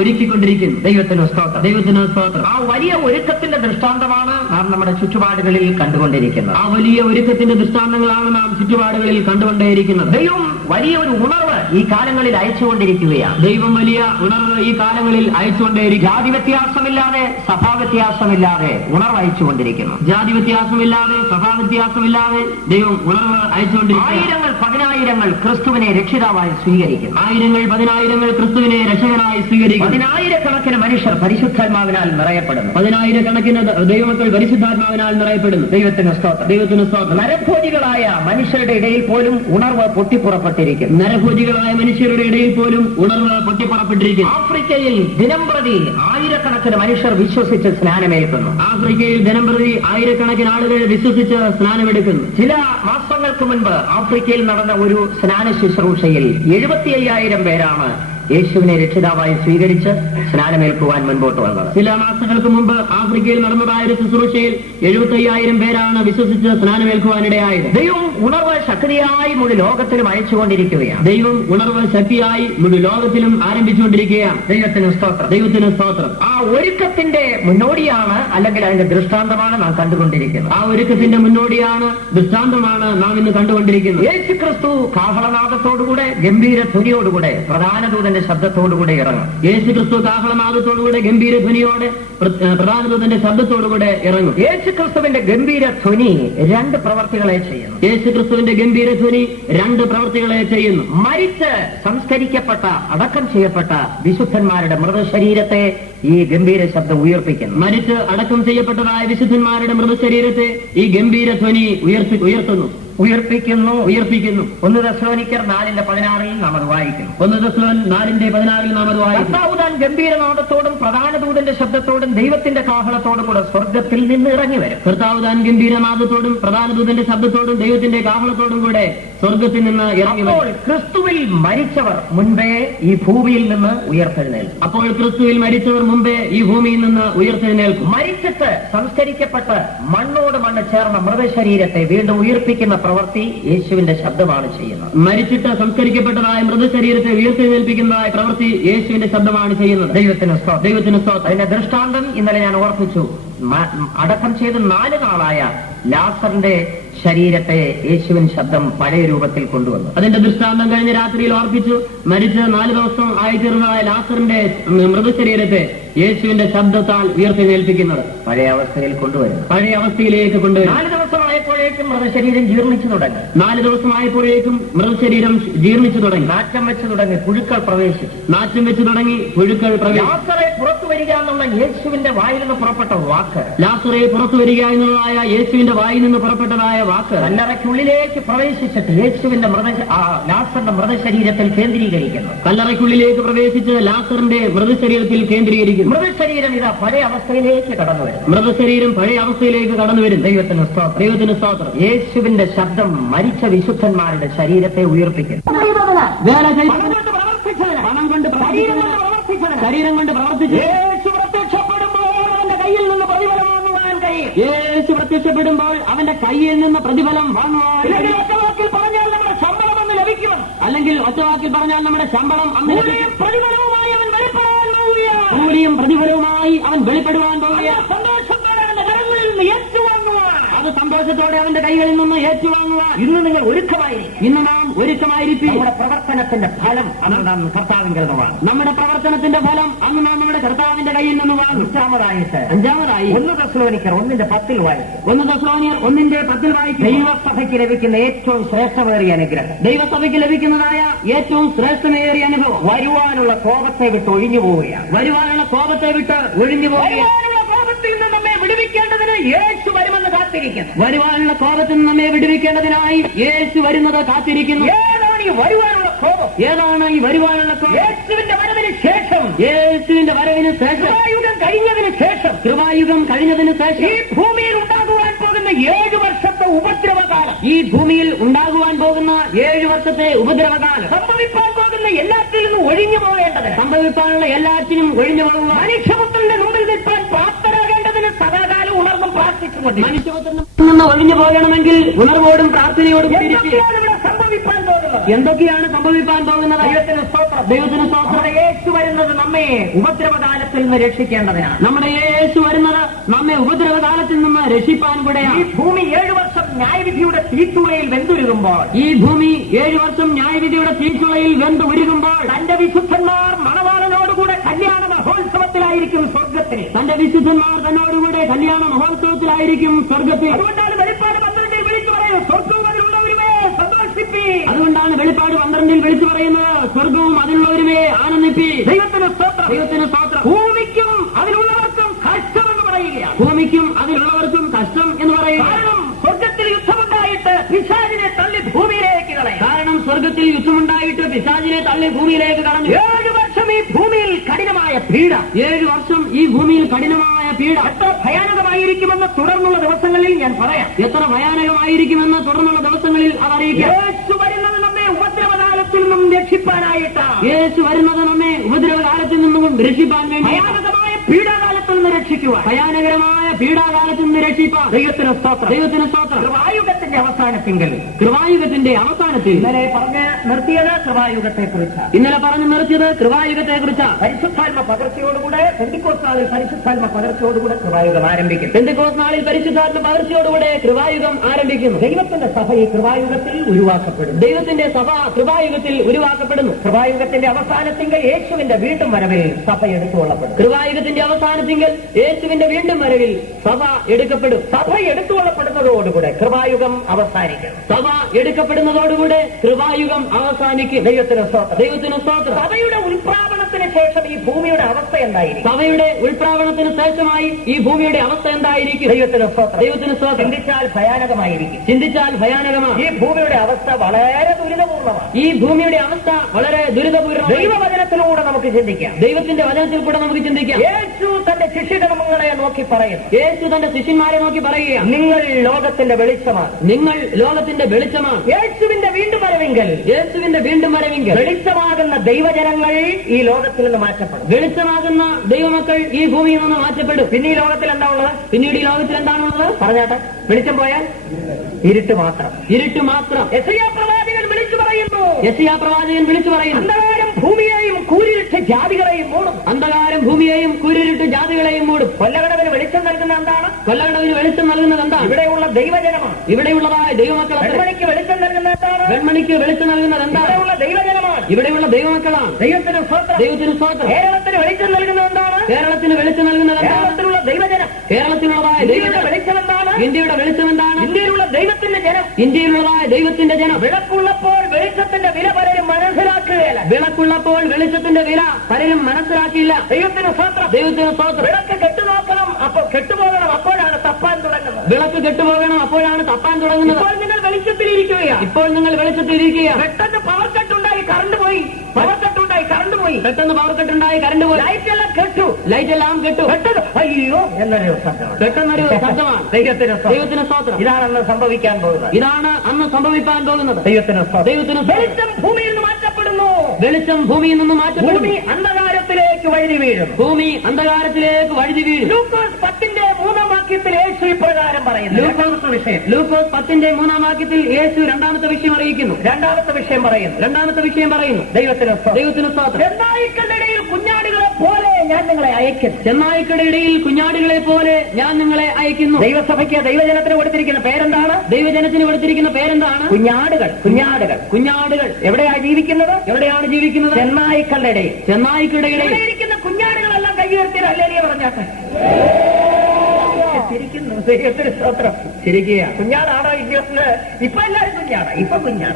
ഒരുക്കിക്കൊണ്ടിരിക്കുന്നു. ദൈവത്തിന് സ്തോത്രം. ദൈവത്തിന് സ്തോത്രം. ആ വലിയ ഒരുക്കത്തിന്റെ ദൃഷ്ടാന്തമാണ് നാം നമ്മുടെ ചുറ്റുപാടുകളിൽ കണ്ടുകൊണ്ടിരിക്കുന്നത്. ആ വലിയ ഒരുക്കത്തിന്റെ ദൃഷ്ടാന്തങ്ങളാണ് നാം ചുറ്റുപാടുകളിൽ കണ്ടുകൊണ്ടേയിരിക്കുന്നത്. ദൈവം വലിയൊരു ഉണർവ് ഈ കാലങ്ങളിൽ അയച്ചുകൊണ്ടിരിക്കുകയാണ്. ദൈവം വലിയ ഉണർവ് ഈ കാലങ്ങളിൽ അയച്ചുകൊണ്ടേയിരിക്കും. ജാതി വ്യത്യാസമില്ലാതെ സഭാ വ്യത്യാസമില്ലാതെ ഉണർവ് അയച്ചുകൊണ്ടിരിക്കുന്നു. ജാതി വ്യത്യാസമില്ലാതെ സഭാ വ്യത്യാസമില്ലാതെ ദൈവം ഉണർവ് അയച്ചുകൊണ്ടിരിക്കുന്നു. ആയിരങ്ങൾ പതിനായിരങ്ങൾ ക്രിസ്തുവിനെ രക്ഷിതാവായി സ്വീകരിക്കുന്നു. ആയിരങ്ങൾ പതിനായിരങ്ങൾ ക്രിസ്തുവിനെ രക്ഷകനായി സ്വീകരിക്കും. പതിനായിരക്കണക്കിന് മനുഷ്യർ പരിശുദ്ധാത്മാവിനാൽ നിറയപ്പെടുന്നു. പതിനായിരക്കണക്കിന് ദൈവമക്കൾ പരിശുദ്ധാത്മാവിനാൽ നിറയപ്പെടുന്നു. ദൈവത്തിന് സ്തോത്രം. ദൈവത്തിന് സ്തോത്രം. നരഭോജികളായ മനുഷ്യരുടെ ഇടയിൽ പോലും ഉണർവ് പൊട്ടിപ്പുറപ്പെട്ടിരിക്കുന്നു. നരഭോജികളായ മനുഷ്യരുടെ ഇടയിൽ പോലും ഉണർവ് പൊട്ടിപ്പുറപ്പെട്ടിരിക്കുന്നു. ആഫ്രിക്കയിൽ ദിനംപ്രതി ആയിരക്കണക്കിന് മനുഷ്യർ വിശ്വസിച്ച് സ്നാനമേൽക്കുന്നു. ആഫ്രിക്കയിൽ ദിനംപ്രതി ആയിരക്കണക്കിന് ആളുകൾ വിശ്വസിച്ച് സ്നാനമെടുക്കുന്നു. ചില മാസങ്ങൾക്ക് മുൻപ് ആഫ്രിക്കയിൽ നടന്ന ഒരു സ്നാന ശുശ്രൂഷയിൽ 75,000 പേരാണ് യേശുവിനെ രക്ഷിതാവായി സ്വീകരിച്ച് സ്നാനമേൽക്കുവാൻ മുൻപോട്ട് വന്നത്. ചില മാസങ്ങൾക്ക് മുമ്പ് ആഫ്രിക്കയിൽ നടന്നതായ ഒരു ശുശ്രൂഷയിൽ 75,000 പേരാണ് വിശ്വസിച്ച് സ്നാനമേൽക്കുവാനിടയായത്. ദൈവം ഉണർവ് ശക്തിയായി മുഴു ലോകത്തിലും അയച്ചുകൊണ്ടിരിക്കുകയാണ്. ദൈവം ഉണർവ് ശക്തിയായി മുഴു ലോകത്തിലും ആരംഭിച്ചുകൊണ്ടിരിക്കുകയാണ്. ദൈവത്തിന് സ്തോത്രം. ദൈവത്തിന് സ്തോത്രം. ആ ഒരുക്കത്തിന്റെ മുന്നോടിയാണ്, അല്ലെങ്കിൽ അതിന്റെ ദൃഷ്ടാന്തമാണ് നാം കണ്ടുകൊണ്ടിരിക്കുന്നത്. ആ ഒരുക്കത്തിന്റെ മുന്നോടിയാണ്, ദൃഷ്ടാന്തമാണ് നാം ഇന്ന് കണ്ടുകൊണ്ടിരിക്കുന്നത്. യേശു ക്രിസ്തു കാഹളനാദത്തോടുകൂടെ ഗംഭീര ധ്വനിയോടുകൂടെ പ്രധാന ദൂതന്റെ ശബ്ദത്തോടുകൂടെ ഇറങ്ങും. യേശു ക്രിസ്തു കാഹളനാദത്തോടുകൂടെ ഗംഭീര ധ്വനിയോടെ പ്രധാന ദൂതന്റെ ശബ്ദത്തോടുകൂടെ ഇറങ്ങും. യേശു ക്രിസ്തുവിന്റെ ഗംഭീര ധ്വനി 2 പ്രവർത്തികളെ ചെയ്യുന്നു. യേശു ക്രിസ്തുവിന്റെ ഗംഭീര ധ്വനി 2 പ്രവർത്തികളെ ചെയ്യുന്നു. മരിച്ച് സംസ്കരിക്കപ്പെട്ട അടക്കം ചെയ്യപ്പെട്ട വിശുദ്ധന്മാരുടെ മൃതശരീരത്തെ ഈ ഗംഭീര ശബ്ദം ഉയർപ്പിക്കുന്നു. മരിച്ച് അടക്കം ചെയ്യപ്പെട്ടതായ വിശുദ്ധന്മാരുടെ മൃതശരീരത്തെ ഈ ഗംഭീര ധ്വനി ഉയർത്തുന്നു. 1 തെസ്സലോനിക്കർ 4:16 നാം അത് വായിക്കുന്നു. 1 തെസ്സലോൻ 4:16 നാം അത് വായിക്കുന്നു. കർത്താവ് താൻ ഗംഭീരനാദത്തോടും പ്രധാന ദൂതന്റെ ശബ്ദത്തോടും ദൈവത്തിന്റെ കാഹളത്തോടും കൂടെ സ്വർഗത്തിൽ നിന്ന് ഇറങ്ങി വരും. കർത്താവ് താൻ ഗംഭീരനാദത്തോടും പ്രധാന ദൂതന്റെ ശബ്ദത്തോടും ദൈവത്തിന്റെ കാഹളത്തോടും കൂടെ സ്വർഗത്തിൽ നിന്ന് ഇറങ്ങി വരും. ക്രിസ്തുവിൽ മരിച്ചവർ മുൻപേ ഈ ഭൂമിയിൽ നിന്ന് ഉയർത്തെഴുന്നേൽക്കും. അപ്പോൾ ക്രിസ്തുവിൽ മരിച്ചവർ മുമ്പേ ഈ ഭൂമിയിൽ നിന്ന് ഉയർത്തെഴുന്നേൽക്കും. മരിച്ചിട്ട് സംസ്കരിക്കപ്പെട്ട് മണ്ണോട് മണ്ണ് ചേർന്ന മൃതശരീരത്തെ വീണ്ടും ഉയർപ്പിക്കുന്ന പ്രവൃത്തി യേശുവിന്റെ ശബ്ദമാണ് ചെയ്യുന്നത്. മരിച്ചിട്ട് സംസ്കരിക്കപ്പെട്ടതായ മൃതശരീരത്തെ ഉയർത്തെഴുന്നേൽപ്പിക്കുന്നതായ പ്രവൃത്തി യേശുവിന്റെ ശബ്ദമാണ് ചെയ്യുന്നത്. ദൈവത്തിന് സ്തോത്രം. ദൈവത്തിന് സ്തോത്രം. അതിന്റെ ദൃഷ്ടാന്തം ഇന്നലെ ഞാൻ ഓർപ്പിച്ചു. അടക്കം ചെയ്ത് 4 നാളായ ലാസറിന്റെ ശരീരത്തെ യേശുവിൻ ശബ്ദം പഴയ രൂപത്തിൽ കൊണ്ടുവന്നു. അതിന്റെ ദൃഷ്ടാന്തം കഴിഞ്ഞ രാത്രിയിൽ ഓർപ്പിച്ചു. മരിച്ച് 4 ദിവസം ആയിത്തീർന്നതായ ലാസറിന്റെ മൃതശരീരത്തെ യേശുവിന്റെ ശബ്ദത്താൽ ഉയർത്തെഴുന്നേൽപ്പിക്കുന്നത് പഴയ അവസ്ഥയിൽ കൊണ്ടുവരും. പഴയ അവസ്ഥയിലേക്ക് കൊണ്ടുവരും. 4 ദിവസമായപ്പോഴേക്കും മൃതശരീരം ജീർണിച്ചു തുടങ്ങി. 4 ദിവസമായപ്പോഴേക്കും മൃതശരീരം ജീർണിച്ചു തുടങ്ങി. നാറ്റം വെച്ച് തുടങ്ങി. പുഴുക്കൾ പ്രവേശിച്ചു. നാറ്റം വെച്ച് തുടങ്ങി. പുഴുക്കൾ പ്രവേശിച്ചു. ലാസറെ പുറത്തു വരിക എന്നുള്ള യേശുവിന്റെ വായിൽ നിന്ന് പുറപ്പെട്ട വാക്ക്, ലാസറെ പുറത്തു വരിക എന്നുള്ളതായ യേശുവിന്റെ വായിൽ നിന്ന് പുറപ്പെട്ടതായ വാക്ക് കല്ലറയ്ക്കുള്ളിലേക്ക് പ്രവേശിച്ചിട്ട് യേശുവിന്റെ ലാസറിന്റെ മൃതശരീരത്തിൽ കേന്ദ്രീകരിക്കുന്നു. കല്ലറയ്ക്കുള്ളിലേക്ക് പ്രവേശിച്ച് ലാസറിന്റെ മൃതശരീരത്തിൽ കേന്ദ്രീകരിക്കുന്നു. മൃതശരീരം ഇതാ പഴയ അവസ്ഥയിലേക്ക് കടന്നു വരും. മൃതശരീരം പഴയ അവസ്ഥയിലേക്ക് കടന്നു വരും. ദൈവത്തിന് സ്തോത്രം. ദൈവത്തിന് സ്തോത്രം. യേശുവിന്റെ ശബ്ദം മരിച്ച വിശുദ്ധന്മാരുടെ ശരീരത്തെ ഉയർപ്പിക്കുന്നു. ശരീരം കൊണ്ട് പ്രവർത്തിച്ചു. യേശു പ്രത്യക്ഷപ്പെടുമ്പോൾ അവന്റെ കയ്യിൽ നിന്ന് പ്രതിഫലം സമയം യേശു പ്രത്യക്ഷപ്പെടുമ്പോൾ അവന്റെ കയ്യിൽ നിന്ന് പ്രതിഫലം വാങ്ങുവാൻ, അല്ലെങ്കിൽ ഒറ്റവാക്കിൽ പറഞ്ഞാൽ നമ്മുടെ ശമ്പളം അന്ന് ലഭിക്കും. അല്ലെങ്കിൽ ഒറ്റവാക്കിൽ പറഞ്ഞാൽ നമ്മുടെ ശമ്പളം അന്ന് കൂലിയും പ്രതിഫലവുമായി അവൻ വെളിപ്പെടാൻ പോവുകയാണ്. കൂലിയും പ്രതിഫലവുമായി അവൻ വെളിപ്പെടുവാൻ പോവുകയാണ്. സന്തോഷത്തോടെ അവന്റെ കരങ്ങളിൽ നിന്ന് ഏറ്റുവാങ്ങുവാൻ, അത് സന്തോഷത്തോടെ അവന്റെ കൈകളിൽ നിന്ന് ഏറ്റുവാങ്ങുവാൻ ഇന്ന് നിങ്ങൾ ഒരുക്കമായിരിക്കും. ഇന്ന് നാം ഒരുക്കമായിരിക്കും. നമ്മുടെ പ്രവർത്തനത്തിന്റെ ഫലം അന്ന് നാം കർത്താവിന്റെ നിന്ന് വാങ്ങും. നമ്മുടെ പ്രവർത്തനത്തിന്റെ ഫലം അന്ന് നാം നമ്മുടെ കർത്താവിന്റെ കയ്യിൽ നിന്ന് വാങ്ങും. അഞ്ചാമതായി 1 തെസ്സലോനിക്കർ 1:10 വായിക്കും. 1 തെസ്സലോനിയർ 1:10 വായിക്കും. ദൈവസഭയ്ക്ക് ലഭിക്കുന്ന ഏറ്റവും ശ്രേഷ്ഠമേറിയ അനുഗ്രഹം, ദൈവസഭയ്ക്ക് ലഭിക്കുന്നതായ ഏറ്റവും ശ്രേഷ്ഠമേറിയ അനുഭവം വരുവാനുള്ള കോപത്തെ വിട്ട് ഒഴിഞ്ഞു പോവുകയാണ്. വരുവാനുള്ള കോപത്തെ വിട്ട് ഒഴിഞ്ഞു പോവുകയാണ്. വരുവാനുള്ള കോപത്തിൽ നിന്ന് നമ്മെ വിടുവിക്കേണ്ടതിന് യേശു വരുമെന്ന് കാത്തിരിക്കുന്നു. വരുവാനുള്ള കോപത്തിൽ നിന്ന് നമ്മെ വിടുവിക്കേണ്ടതിനായി യേശു വരുന്നത് കാത്തിരിക്കുന്നു. ഏതാണ് ഈ വരുവാനുള്ള കോപം? ഏതാണ് ഈ വരുവാനുള്ള കോപം? യേശുവിന്റെ വരവിന് ശേഷം, യേശുവിന്റെ വരവിന് ശേഷം, കൃപായുഗം കഴിഞ്ഞതിന് ശേഷം, കൃപായുഗം കഴിഞ്ഞതിന് ശേഷം ഈ ഭൂമിയിൽ ഉണ്ടാകുവാൻ പോകുന്ന 7 വർഷത്തെ ഉപദ്രവകാലം, ഈ ഭൂമിയിൽ ഉണ്ടാകുവാൻ പോകുന്ന 7 വർഷത്തെ ഉപദ്രവകാലം, സംഭവിക്കാൻ പോകുന്ന എല്ലാത്തിൽ നിന്നും ഒഴിഞ്ഞു പോകേണ്ടതിന്, സംഭവിക്കാനുള്ള എല്ലാറ്റിനും ഒഴിഞ്ഞു പോകുക, മനുഷ്യപുത്രന്റെ മുമ്പിൽ നിൽക്കാൻ പ്രാപ്തരാകേണ്ടതിന് സദാകാലം ഉണർന്നും പ്രാർത്ഥിച്ചുകൊണ്ട് മനുഷ്യപുത്രനിൽ നിന്ന് ഒഴിഞ്ഞു പോകണമെങ്കിൽ ഉണർവോടും പ്രാർത്ഥനയോടും എന്തൊക്കെയാണ് ഇവിടെ സംഭവിക്കാൻ പോകുന്നത്? എന്തൊക്കെയാണ് സംഭവിക്കാൻ പോകുന്നത്? ദൈവത്തിന് സ്തോത്രം. ദൈവത്തിന് സ്തോത്രം. നമ്മുടെ യേശു വരുന്നത് നമ്മെ ഉപദ്രവകാലത്തിൽ നിന്ന് രക്ഷിക്കേണ്ടതിനാണ്. നമ്മുടെ യേശു വരുന്നത് നമ്മെ ഉപദ്രവകാലത്തിൽ നിന്ന് രക്ഷിപ്പാൻ ഈ കൂടെയാണ്. ഭൂമി 7 വർഷം ന്യായവിധിയുടെ തീച്ചുളയിൽ വെന്തുരുകുമ്പോൾ, ഈ ഭൂമി 7 വർഷം ന്യായവിധിയുടെ തീച്ചുളയിൽ വെന്ത് ഉരുകുമ്പോൾ, തന്റെ വിശുദ്ധന്മാർ മണവാളനോടുകൂടെ കല്യാണ മഹോത്സവത്തിലായിരിക്കും സ്വർഗത്തിൽ. തന്റെ വിശുദ്ധന്മാർ തന്നോടുകൂടെ കല്യാണ മഹോത്സവത്തിലായിരിക്കും സ്വർഗത്തിൽ. അതുകൊണ്ടാണ് വെളിപ്പാട് 12 വിളിച്ചു പറയുന്നത്, സ്വർഗവും അതിലുള്ളവരുമേ സന്തോഷിപ്പി. അതുകൊണ്ടാണ് വെളിപ്പാട് 12 വിളിച്ചു പറയുന്നത്, സ്വർഗവും അതിലുള്ളവരുമേ ആനന്ദിപ്പി. ദൈവത്തിന് സ്തോത്രം. ദൈവത്തിന് സ്തോത്രം. ഭൂമിക്കും അതിലുള്ളവർക്കും കഷ്ടമെന്ന് പറയുകയാണ്. ഭൂമിക്കും അതിലുള്ളവർക്കും കഷ്ടം എന്ന് പറയുക. കാരണം സ്വർഗത്തിൽ യുദ്ധമുണ്ടായിട്ട് പിശാചിനെ തള്ളി ഭൂമിയിലേക്ക് കളയാം. കാരണം സ്വർഗത്തിൽ യുദ്ധമുണ്ടായിട്ട് പിശാചിനെ തള്ളി ഭൂമിയിലേക്ക് കളഞ്ഞു. 7 വർഷം ഈ ഭൂമിയിൽ കഠിനമായ പീഡ, 7 വർഷം ഈ ഭൂമിയിൽ കഠിനമായ പീഡ എത്ര ഭയാനകമായിരിക്കുമെന്ന് തുടർന്നുള്ള ദിവസങ്ങളിൽ ഞാൻ പറയാം. എത്ര ഭയാനകമായിരിക്കുമെന്ന് തുടർന്നുള്ള ദിവസങ്ങളിൽ അതറിയിക്കാം. യേശു വരുന്നത് നമ്മെ ഉപദ്രവകാലത്തിൽ നിന്നും രക്ഷിപ്പാനായിട്ടാണ്. യേശു വരുന്നത് നമ്മെ ഉപദ്രവകാലത്തിൽ നിന്നും രക്ഷിപ്പാൻ വേണ്ടി, ഭയാനകമായ പീഡാകാലത്തിൽ നിന്ന് രക്ഷിക്കുവാൻ, ഭയാനകരമായ പീഡാകാലത്തിൽ നിന്ന് രക്ഷിപ്പാൻ. ദൈവത്തിന് സ്തോത്രം. ദൈവത്തിന് സ്തോത്രം. കൃപായുഗത്തിന്റെ അവസാനത്തിങ്കൽ കൃപായുഗത്തിന്റെ അവസാനത്തിൽ ഇന്നലെ പറഞ്ഞ് നിർത്തിയത് കൃപായുഗത്തെ കുറിച്ചാണ്. ഇന്നലെ പറഞ്ഞു നിർത്തിയത് കൃപായുഗത്തെ കുറിച്ചാണ്. പരിശുദ്ധാത്മ പകർച്ചയോടുകൂടെ പെന്തിക്കോസ്ത് നാളിൽ പരിശുദ്ധാത്മ പകർച്ചയോടുകൂടെ കൃപായുഗം ആരംഭിക്കും. പെന്തിക്കോസ്ത് നാളിൽ പരിശുദ്ധാത്മ പകർച്ചയോടുകൂടെ കൃപായുഗം ആരംഭിക്കുന്നു. ദൈവത്തിന്റെ സഭ ഈ കൃപായുഗത്തിൽ ഉരുവാക്കപ്പെടും. ദൈവത്തിന്റെ സഭ കൃപായുഗത്തിൽ ഉരുവാക്കപ്പെടുന്നു. കൃപായുഗത്തിന്റെ അവസാനത്തിങ്കൽ യേശുവിന്റെ വീണ്ടും വരവിൽ സഭ എടുത്തുകൊള്ളപ്പെടും. കൃപായുഗത്തിന്റെ അവസാനത്തിങ്കൽ യേശുവിന്റെ വീണ്ടും വരവിൽ സഭ എടുക്കപ്പെടും. സഭ എടുത്തുകൊള്ളപ്പെടുന്നതോടുകൂടെ കൃപായുഗം അവസാനിക്കും. സഭ എടുക്കപ്പെടുന്നതോടുകൂടെ കൃപായുഗം അവസാനിക്കും. ദൈവത്തിന് സ്തോത്രം. ദൈവത്തിന് സ്തോത്രം. സഭയുടെ ഉൽപ്രാപണത്തിന് ശേഷം ഈ ഭൂമിയുടെ അവസ്ഥ എന്തായിരിക്കും? സഭയുടെ ഉൾപ്രാവണത്തിന് ശേഷമായി ഈ ഭൂമിയുടെ അവസ്ഥ എന്തായിരിക്കും? ദൈവത്തിന് സ്തോത്രം. ദൈവത്തിന് സ്തോത്രം. ചിന്തിച്ചാൽ ഭയാനകമായിരിക്കും. ചിന്തിച്ചാൽ ഭയാനകമാണ്. ഈ ഭൂമിയുടെ അവസ്ഥ വളരെ ദുരിതപൂർണ്ണമാണ്. ഈ ഭൂമിയുടെ അവസ്ഥ വളരെ ദുരിതപൂർണ്ണമാണ്. ദൈവവചനത്തിലൂടെ നമുക്ക് ചിന്തിക്കാം. ദൈവത്തിന്റെ വചനത്തിൽ കൂടെ നമുക്ക് ചിന്തിക്കാം. യേശു തന്റെ ശിഷ്യഗണങ്ങളെ നോക്കി പറയും, യേശു തന്റെ ശിഷ്യന്മാരെ നോക്കി പറയുകയാണ്, നിങ്ങൾ ലോകത്തിന്റെ വെളിച്ചമാണ്. നിങ്ങൾ ലോകത്തിന്റെ വെളിച്ചമാണ്. യേശുവിന്റെ വീണ്ടും വരവെങ്കിൽ, യേശുവിന്റെ വീണ്ടും വരവെങ്കിൽ വെളിച്ചമാകുന്ന ദൈവജനങ്ങൾ ഈ ലോകത്തിൽ നിന്ന് മാറ്റപ്പെടും. വെളിച്ചമാകുന്ന ദൈവമക്കൾ ഈ ഭൂമിയിൽ നിന്ന് മാറ്റപ്പെടും. പിന്നെ ഈ ലോകത്തിൽ എന്താ ഉള്ളത്? പിന്നീട് ഈ ലോകത്തിൽ എന്താണുള്ളത്? പറഞ്ഞാട്ടെ. വെളിച്ചം പോയാൽ ഇരുട്ട് മാത്രം. ഇരുട്ട് മാത്രം. യെശയ്യാ പ്രവാചകൻ വിളിച്ചു പറയുന്നു, യെശയ്യാ പ്രവാചകൻ വിളിച്ചു പറയുന്നു, അന്ധകാരം ഭൂമിയെയും കൂരിരുട്ട് ജാതികളെയും മൂടും. അന്ധകാരം ഭൂമിയെയും കൂരിരുട്ട് ജാതികളെയും മൂടും. കൊല്ലകടവിന് വെളിച്ചം നൽകുന്ന എന്താണ്? കൊല്ലകടവിന് വെളിച്ചം നൽകുന്നത് എന്താണ്? ഇവിടെയുള്ള ദൈവജനമാണ്. ഇവിടെയുള്ളതായ ദൈവമക്കൾ. വെൺമണിക്ക് വെളിച്ചം നൽകുന്ന എന്താണ്? വെൺമണിക്ക് വെളിച്ചം നൽകുന്നത് എന്താണ്? ഇവിടെയുള്ള ദൈവജനമാണ്. ഇവിടെയുള്ള ദൈവമക്കളാണ്. ദൈവത്തിന് സ്തോത്രം. ദൈവത്തിന് സ്തോത്രം. കേരളത്തിന് വെളിച്ചം നൽകുന്നത് എന്താണ്? കേരളത്തിന് വെളിച്ചം നൽകുന്നത് എന്താണ്? കേരളത്തിലുള്ള ദൈവജനം. കേരളത്തിലുള്ളതായ ഇന്ത്യയുടെ ദൈവജനം. വെളിച്ചം എന്താണ്? ഇന്ത്യയുടെ വെളിച്ചം എന്താണ്? ഇന്ത്യയിലുള്ള ദൈവത്തിന്റെ ജനം. ഇന്ത്യയിലുള്ളതായ ദൈവത്തിന്റെ ജനം. വിളക്കുള്ളപ്പോൾ വെളിച്ചത്തിന്റെ വില പലരും മനസ്സിലാക്കുകയില്ല. വിളക്കുള്ളപ്പോൾ വെളിച്ചത്തിന്റെ വില പലരും മനസ്സിലാക്കിയില്ല. ദൈവത്തിന് സ്തോത്രം. ദൈവത്തിന് സ്തോത്രം. വിളക്ക് കെട്ടുനോക്കണം, അപ്പോൾ കെട്ടുപോകണം, അപ്പോഴാണ് തപ്പാൻ തുടങ്ങുന്നത്. വിളക്ക് കെട്ടുപോകണം, അപ്പോഴാണ് തപ്പാൻ തുടങ്ങുന്നത്. ഇപ്പോൾ നിങ്ങൾ വെളിച്ചത്തിലിരിക്കുകയാണ്. ഇപ്പോൾ നിങ്ങൾ വെളിച്ചത്തിലിരിക്കുകയാണ്. പെട്ടെന്ന് പവർ കട്ടുണ്ടായി കറണ്ട് പോയി. പവർ കട്ടുണ്ടായി കറണ്ട് പോയി. പെട്ടെന്ന് പവർ കട്ടുണ്ടായി കറണ്ട് പോയി. ലൈറ്റ് എല്ലാം കെട്ടു. ലൈറ്റ് എല്ലാം കെട്ടു. പെട്ടെന്ന് അയ്യോ എന്നൊരു ശബ്ദമാണ്. പെട്ടെന്നൊരു ശബ്ദമാണ്. ദൈവത്തിന് സ്തോത്രം. ദൈവത്തിന് സ്തോത്രം. ഇതാണെന്ന് സംഭവിക്കാൻ പോകുന്നത്. ഇതാണ് അന്ന് സംഭവിക്കാൻ പോകുന്നത്. ദൈവത്തിന് സ്തോത്രം. ദൈവത്തിന് സ്തോത്രം. വെളിച്ചം ഭൂമിയിൽ നിന്ന് മാറ്റപ്പെടുന്നു. വെളിച്ചം ഭൂമിയിൽ നിന്ന് മാറ്റപ്പെടുന്നു. ഭൂമി അന്ധകാരത്തിലേക്ക് വഴുതി വീഴുന്നു. ഭൂമി അന്ധകാരത്തിലേക്ക് വഴുതി വീഴും. ലൂക്കോസ് 10:3 വാക്യത്തിൽ യേശു ഇപ്രകാരം പറയുന്നു. രണ്ടാമത്തെ വിഷയം ലൂക്കോസ് 10:3 വാക്യത്തിൽ യേശു രണ്ടാമത്തെ വിഷയം അറിയിക്കുന്നു. രണ്ടാമത്തെ വിഷയം പറയുന്നു. ദൈവത്തിന് സ്തോത്രം. ചെന്നായ്ക്കളുടെ ഇടയിൽ കുഞ്ഞാടുകളെ പോലെ ഞാൻ നിങ്ങളെ അയക്കുന്നു. ചെന്നായ്ക്കളുടെ ഇടയിൽ കുഞ്ഞാടുകളെ പോലെ ഞാൻ നിങ്ങളെ അയക്കുന്നു. ദൈവസഭയ്ക്ക് ദൈവജനത്തിന് കൊടുത്തിരിക്കുന്ന പേരെന്താണ്? ദൈവജനത്തിന് കൊടുത്തിരിക്കുന്ന പേരെന്താണ്? കുഞ്ഞാടുകൾ. എവിടെയാണ് ജീവിക്കുന്നത്? ചെന്നായ്ക്കളുടെ ഇടയിൽ. ഇവിടെ ഇരിക്കുന്ന കുഞ്ഞാടുകളെല്ലാം കൈയുയർത്തിയത് ഹല്ലേലൂയ പറഞ്ഞാട്ടെ. ചിരിക്കുന്നു. ദൈവത്തിന് സ്തോത്രം. ചിരിക്കുക. കുഞ്ഞാടാണോ ഇല്ലയോന്ന് ഇപ്പൊ എല്ലാവരും കുഞ്ഞാടാ.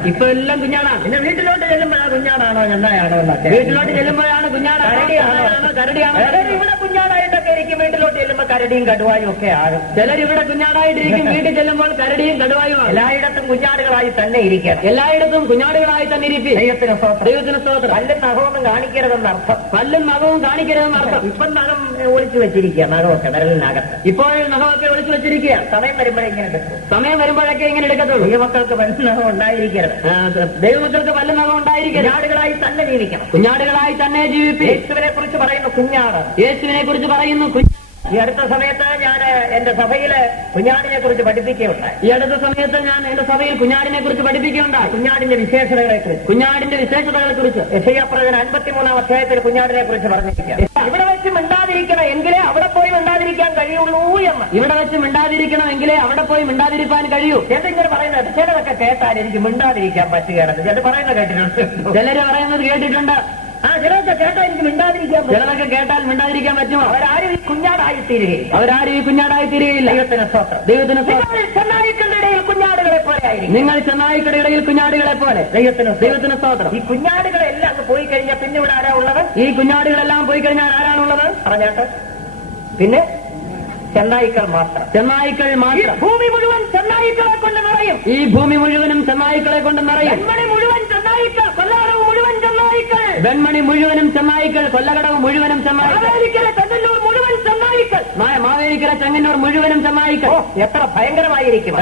ഇപ്പൊ എല്ലാം കുഞ്ഞാടാ. പിന്നെ വീട്ടിലോട്ട് ചെല്ലുമ്പോഴാണ് കുഞ്ഞാടാണോ ചെന്നായാണോ? വീട്ടിലോട്ട് ചെല്ലുമ്പോഴാണ് കുഞ്ഞാടാണോ കരടിയാണോ? ഇവിടെ കുഞ്ഞാടായിട്ടൊക്കെ ഇരിക്കും, വീട്ടിലോട്ട് ചെല്ലുമ്പോ കരടിയും കടുവായും ഒക്കെ ആകും. ചിലരിവിടെ കുഞ്ഞാടായിട്ടിരിക്കും, വീട്ടിൽ ചെല്ലുമ്പോൾ കരടിയും കടുവായും. എല്ലായിടത്തും കുഞ്ഞാടുകളായി തന്നെ ഇരിക്കണം. എല്ലായിടത്തും കുഞ്ഞാടുകളായി തന്നെ ഇരിക്കും. ദൈവത്തിന് സ്തോത്രം. പല്ലും നഖമൊന്നും കാണിക്കരുതെന്നർത്ഥം. ഇപ്പം നഖം ഒളിച്ചു വെച്ചിരിക്കുക. നഖമൊക്കെ വിരലിനകത്ത് ഇപ്പോൾ നഖമൊക്കെ ഒളിച്ചു വെച്ചിരിക്കുക. സമയം വരുമ്പോഴൊക്കെ ഇങ്ങനെ എടുക്കത്തുള്ളൂ. ദൈവമക്കൾക്ക് പല്ലും നഖം ഉണ്ടായിരിക്കരുത്. ദൈവമക്കൾക്ക് പല്ലും നഖം ഉണ്ടായിരിക്കരുത്. കുഞ്ഞാടുകളായി തന്നെ ജീവിക്കണം. യേശുവിനെ കുറിച്ച് പറയുന്നു കുഞ്ഞാട്. ഈ അടുത്ത സമയത്ത് ഞാൻ എന്റെ സഭയില് കുഞ്ഞാടിനെ കുറിച്ച് പഠിപ്പിക്കുകയുണ്ടായി. കുഞ്ഞാടിന്റെ വിശേഷതകളെ കുറിച്ച് യെശയ്യാപ്രവചനം 53-ാം അധ്യായത്തിൽ കുഞ്ഞാടിനെ കുറിച്ച് പറഞ്ഞിരിക്കുക. ഇവിടെ വെച്ച് മിണ്ടാതിരിക്കണം എങ്കിലേ അവിടെ പോയി മിണ്ടാതിരിക്കാൻ കഴിയുള്ളൂ എന്ന്. എന്തിങ്ങനെ പറയുന്നത്? ചിലതൊക്കെ കേട്ടാൽ എനിക്ക് മിണ്ടാതിരിക്കാൻ പറ്റുകയാണെന്ന് ചിലർ പറയുന്നത് കേട്ടിട്ടുണ്ട്. ചിലതൊക്കെ കേട്ടാൽ എനിക്ക് മിണ്ടാതിരിക്കാൻ പറ്റുമോ? അവരാരും ഈ കുഞ്ഞാടായി തീരുകയില്ല. ദൈവത്തിന് ചെന്നായ്ക്കളുടെ ഇടയിൽ കുഞ്ഞാടുകളെ പോലെ ആയിരിക്കും. നിങ്ങൾ ചെന്നായ്ക്കളുടെ ഇടയിൽ കുഞ്ഞാടുകളെ പോലെ. ദൈവത്തിന് സ്തോത്രം. ഈ കുഞ്ഞാടുകളെല്ലാം അങ്ങ് പോയി കഴിഞ്ഞാൽ പിന്നെ ഇവിടെ ആരാ ഉള്ളത്? പറഞ്ഞാട്ട് പിന്നെ ചെന്നായ്ക്കൾ മാത്രം. ഭൂമി മുഴുവൻ ചെന്നായ്ക്കളെ കൊണ്ട് നിറയും. വെൺമണി മുഴുവൻ ചെന്നായ്ക്കൾ, കൊല്ലകടവ് മുഴുവൻ ചെന്നായ്ക്കൾ. മാവേലിക്കര ചെങ്ങന്നൂർ മുഴുവനും ചെന്നായ്ക്കൾ. എത്ര ഭയങ്കരമായിരിക്കും.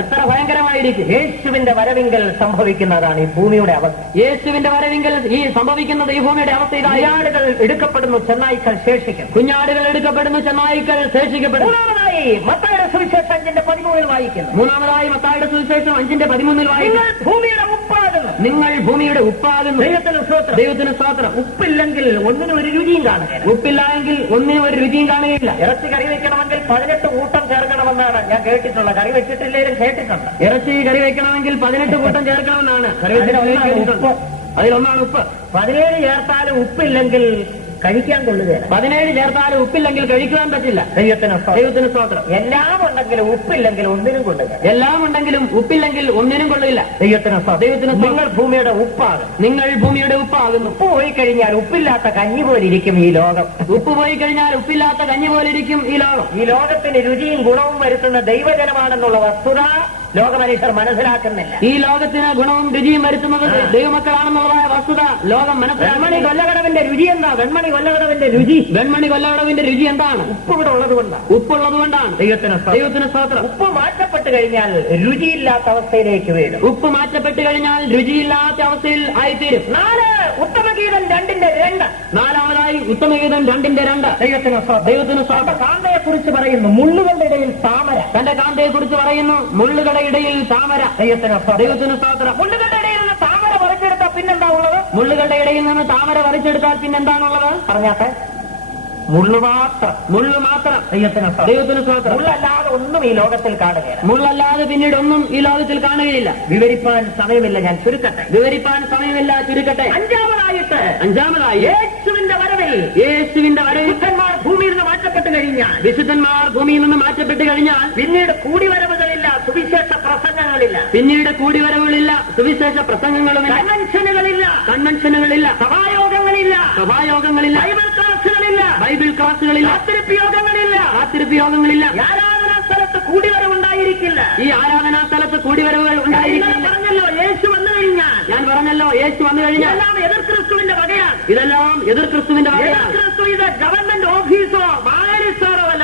യേശുവിന്റെ വരവിങ്കൽ സംഭവിക്കുന്നതാണ് ഈ ഭൂമിയുടെ അവസ്ഥ. ഈ സംഭവിക്കുന്നത് ഈ ഭൂമിയുടെ അവസ്ഥ. കുഞ്ഞാടുകൾ എടുക്കപ്പെടുന്നു, ചെന്നായ്ക്കൾ ശേഷിക്കും. മൂന്നാമതായി മത്തായിയുടെ സുവിശേഷം 5:13 വായിക്കുന്നു. നിങ്ങൾ ഭൂമിയുടെ ഉപ്പാകുന്നു. ദൈവത്തിന് സ്തോത്രം. ഉപ്പില്ലെങ്കിൽ ഒന്നിനും ഒരു രുചിയും കാണുകയില്ല. ഇറച്ചി കറി വെക്കണമെങ്കിൽ 18 കൂട്ടം ചേർക്കണമെന്നാണ് ഞാൻ കേട്ടിട്ടുള്ളത്. കറി വെച്ചിട്ടില്ലെങ്കിലും കേട്ടിട്ടുണ്ട്. ഇറച്ചി കറി വെക്കണമെങ്കിൽ 18 കൂട്ടം ചേർക്കണമെന്നാണ്. അതിലൊന്നാണ് ഉപ്പ്. 17 ചേർത്താലും ഉപ്പില്ലെങ്കിൽ കഴിക്കാൻ കൊള്ളുകയില്ല. 17 ചേർത്താലും ഉപ്പില്ലെങ്കിൽ കഴിക്കുവാൻ പറ്റില്ല. ദൈവത്തിന് സ്തോത്രം. എല്ലാം ഉണ്ടെങ്കിലും ഉപ്പില്ലെങ്കിൽ ഒന്നിനും കൊള്ളില്ല. ദൈവത്തിന് നിങ്ങൾ ഭൂമിയുടെ ഉപ്പാകുന്നു. ഉപ്പ് പോയി കഴിഞ്ഞാൽ ഉപ്പില്ലാത്ത കഞ്ഞി പോലിരിക്കും ഈ ലോകം. ഈ ലോകത്തിന് രുചിയും ഗുണവും വരുത്തുന്ന ദൈവജനമാണെന്നുള്ള വസ്തുത ലോകമനുഷ്യർ മനസ്സിലാക്കുന്നില്ല. ഈ ലോകത്തിന് ഗുണവും രുചിയും വരുത്തുന്നത് ദൈവമക്കളാണെന്നുള്ളതായ വസ്തുത ലോകം മനസ്സിലാക്കും. വെൺമണി കൊല്ലകടവിന്റെ രുചി എന്താ? വെൺമണി കൊല്ലകടവിന്റെ രുചി എന്താണ്? ഉപ്പ് ഇവിടെ ഉള്ളതുകൊണ്ടാണ്. ദൈവത്തിന് സ്തോത്രം. ഉപ്പ് മാറ്റപ്പെട്ട് കഴിഞ്ഞാൽ രുചിയില്ലാത്ത അവസ്ഥയിലേക്ക് വീഴും. ആയിത്തീരും. 4 ഉത്തമഗീതം 2:2. നാലാമതായി ഉത്തമഗീതം 2:2. ദൈവത്തിന് സ്തോത്രം. കാന്തയെ കുറിച്ച് പറയുന്നു മുള്ളുകളുടെ ഇടയിൽ താമര. തന്റെ കാന്തയെ കുറിച്ച് പറയുന്നു മുള്ളുകളുടെ ഇടയിൽ താമര. ദൈവത്തിന് സ്തോത്രം. മുള്ളുകളുടെ ഇടയിൽ നിന്ന് താമര പറിച്ചെടുത്താൽ പിന്നെന്താണുള്ളത്? പറഞ്ഞാട്ടെ. മുള്ളു മാത്രം. ദൈവത്തിന് സ്തോത്രം. മുള്ളല്ലാതെ ഒന്നും ഈ ലോകത്തിൽ കാണുകയില്ല. പിന്നീട് ഒന്നും ഈ ലോകത്തിൽ കാണുകയില്ല. വിവരിപ്പാൻ സമയമില്ല, ഞാൻ ചുരുക്കട്ടെ. അഞ്ചാമതായി യേശുവിന്റെ വരവിൽ വിശുദ്ധന്മാർ ഭൂമിയിൽ നിന്ന് മാറ്റപ്പെട്ട് കഴിഞ്ഞാൽ പിന്നീട് കൂടിവരവുകളില്ല, സുവിശേഷ പ്രസംഗങ്ങളുമില്ല, കൺവെൻഷനുകളില്ല, സഭായോഗങ്ങളില്ല, ബൈബിൾ ക്ലാസുകളില്ല, കാത്തിരിപ്പ് യോഗങ്ങളില്ല. ഈ ആരാധനാ സ്ഥലത്ത് കൂടിവരവുണ്ടായിരിക്കില്ല. പറഞ്ഞല്ലോ യേശു വന്നു കഴിഞ്ഞാൽ. ഇതെല്ലാം എതിർ ക്രിസ്തുവിന്റെ വകയാണ്. ക്രിസ്തു ഇത് ഗവൺമെന്റ് ഓഫീസോ മാവേലിസ്റ്റോറോ വല്ല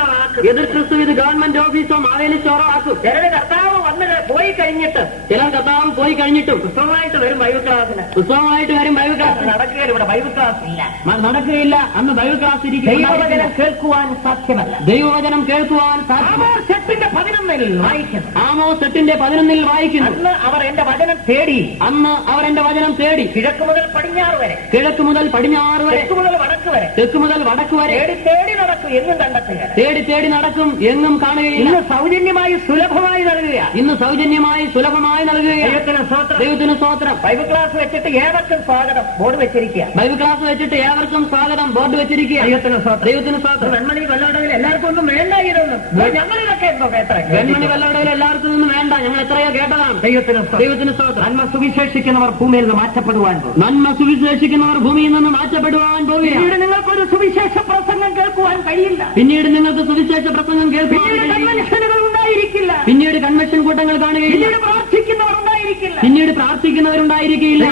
ആക്കും. ചിലര് കർത്താവ് അന്ന് പോയി കഴിഞ്ഞിട്ട്, ചിലർ കർത്താവ് പോയി കഴിഞ്ഞിട്ടും പുസ്തകമായിട്ട് വരും ബൈബിൾ ക്ലാസ്സിന്. പുസ്തകമായിട്ട് വരും ബൈബിൾ ക്ലാസ് നടക്കുകയില്ല, ഇവിടെ ബൈബിൾ ക്ലാസ് ഇല്ല, നടക്കുകയില്ല. അന്ന് ബൈബിൾ ക്ലാസ് ദൈവവചനം കേൾക്കുവാൻ സാധ്യമല്ല. ദൈവവചനം കേൾക്കുവാൻ ആമോസ് 8:11 വായിക്കുന്നു. ആമോസ് 8:11 വായിക്കുന്നു. അന്ന് അവർ എന്റെ വചനം തേടി, അന്ന് അവർ എന്റെ വചനം തേടി കിഴക്ക് മുതൽ പടിഞ്ഞാറ് വരെ, കിഴക്ക് മുതൽ പടിഞ്ഞാറ് വരെ, തെക്ക് മുതൽ വടക്ക് വരെ, തെക്ക് മുതൽ വടക്ക് വരെ തേടി തേടി നടക്കും, എങ്ങും കണ്ടെത്തുക. തേടി തേടി നടക്കും, എങ്ങും കാണുകയില്ല. ഇന്ന് സൗജന്യമായി സുലഭമായി നൽകുക. ഇന്ന് സൗജന്യമായി സുലഭമായി നൽകുകയാണ്. ദൈവത്തിന് സ്തോത്രം. ദൈവത്തിന് സ്തോത്രം. ബൈബിൾ ക്ലാസ് വെച്ചിട്ട് ഏവർക്കും സ്വാഗതം ബോർഡ് വെച്ചിരിക്കുക. ബൈബിൾ ക്ലാസ് വെച്ചിട്ട് ഏവർക്കും സ്വാഗതം ബോർഡ് വെച്ചിരിക്കുക. ദൈവത്തിന് സ്തോത്രം. ദൈവത്തിന് സ്തോത്രം. വെൺമണി വെള്ളോടവിൽ എല്ലാവർക്കും ഒന്നും വേണ്ട, ഇതൊന്നും ഞങ്ങളിതൊക്കെ എന്തോ കേട്ട വെൺമണി വെള്ളോടയിൽ എല്ലാവർക്കും ഒന്നും വേണ്ട, ഞങ്ങൾ എത്രയോ കേട്ടതാണ്. ദൈവത്തിന് ദൈവത്തിന് സ്തോത്രം. നന്മ സുവിശേഷിക്കുന്നവർ ഭൂമിയിൽ നിന്ന് മാറ്റപ്പെടുവാൻ പോകും. നന്മ സുവിശേഷിക്കുന്നവർ ഭൂമിയിൽ നിന്ന് മാറ്റപ്പെടുവാൻ പോവുകയാണ്. പിന്നീട് നിങ്ങൾക്കൊരു സുവിശേഷ പ്രസംഗം കേൾക്കുവാൻ കഴിയില്ല. പിന്നീട് നിങ്ങൾക്ക് സുവിശേഷ പ്രസംഗം കേൾക്കുവാൻ കൺവെൻഷനുകൾ ഉണ്ടായിരിക്കില്ല. പിന്നീട് കൺവെൻഷൻ കൂട്ടങ്ങൾ കാണുകയില്ല. പിന്നീട് പ്രാർത്ഥിക്കുന്നവർ ഉണ്ടായിരിക്കില്ല. പിന്നീട് പ്രാർത്ഥിക്കുന്നവരുണ്ടായിരിക്കില്ല.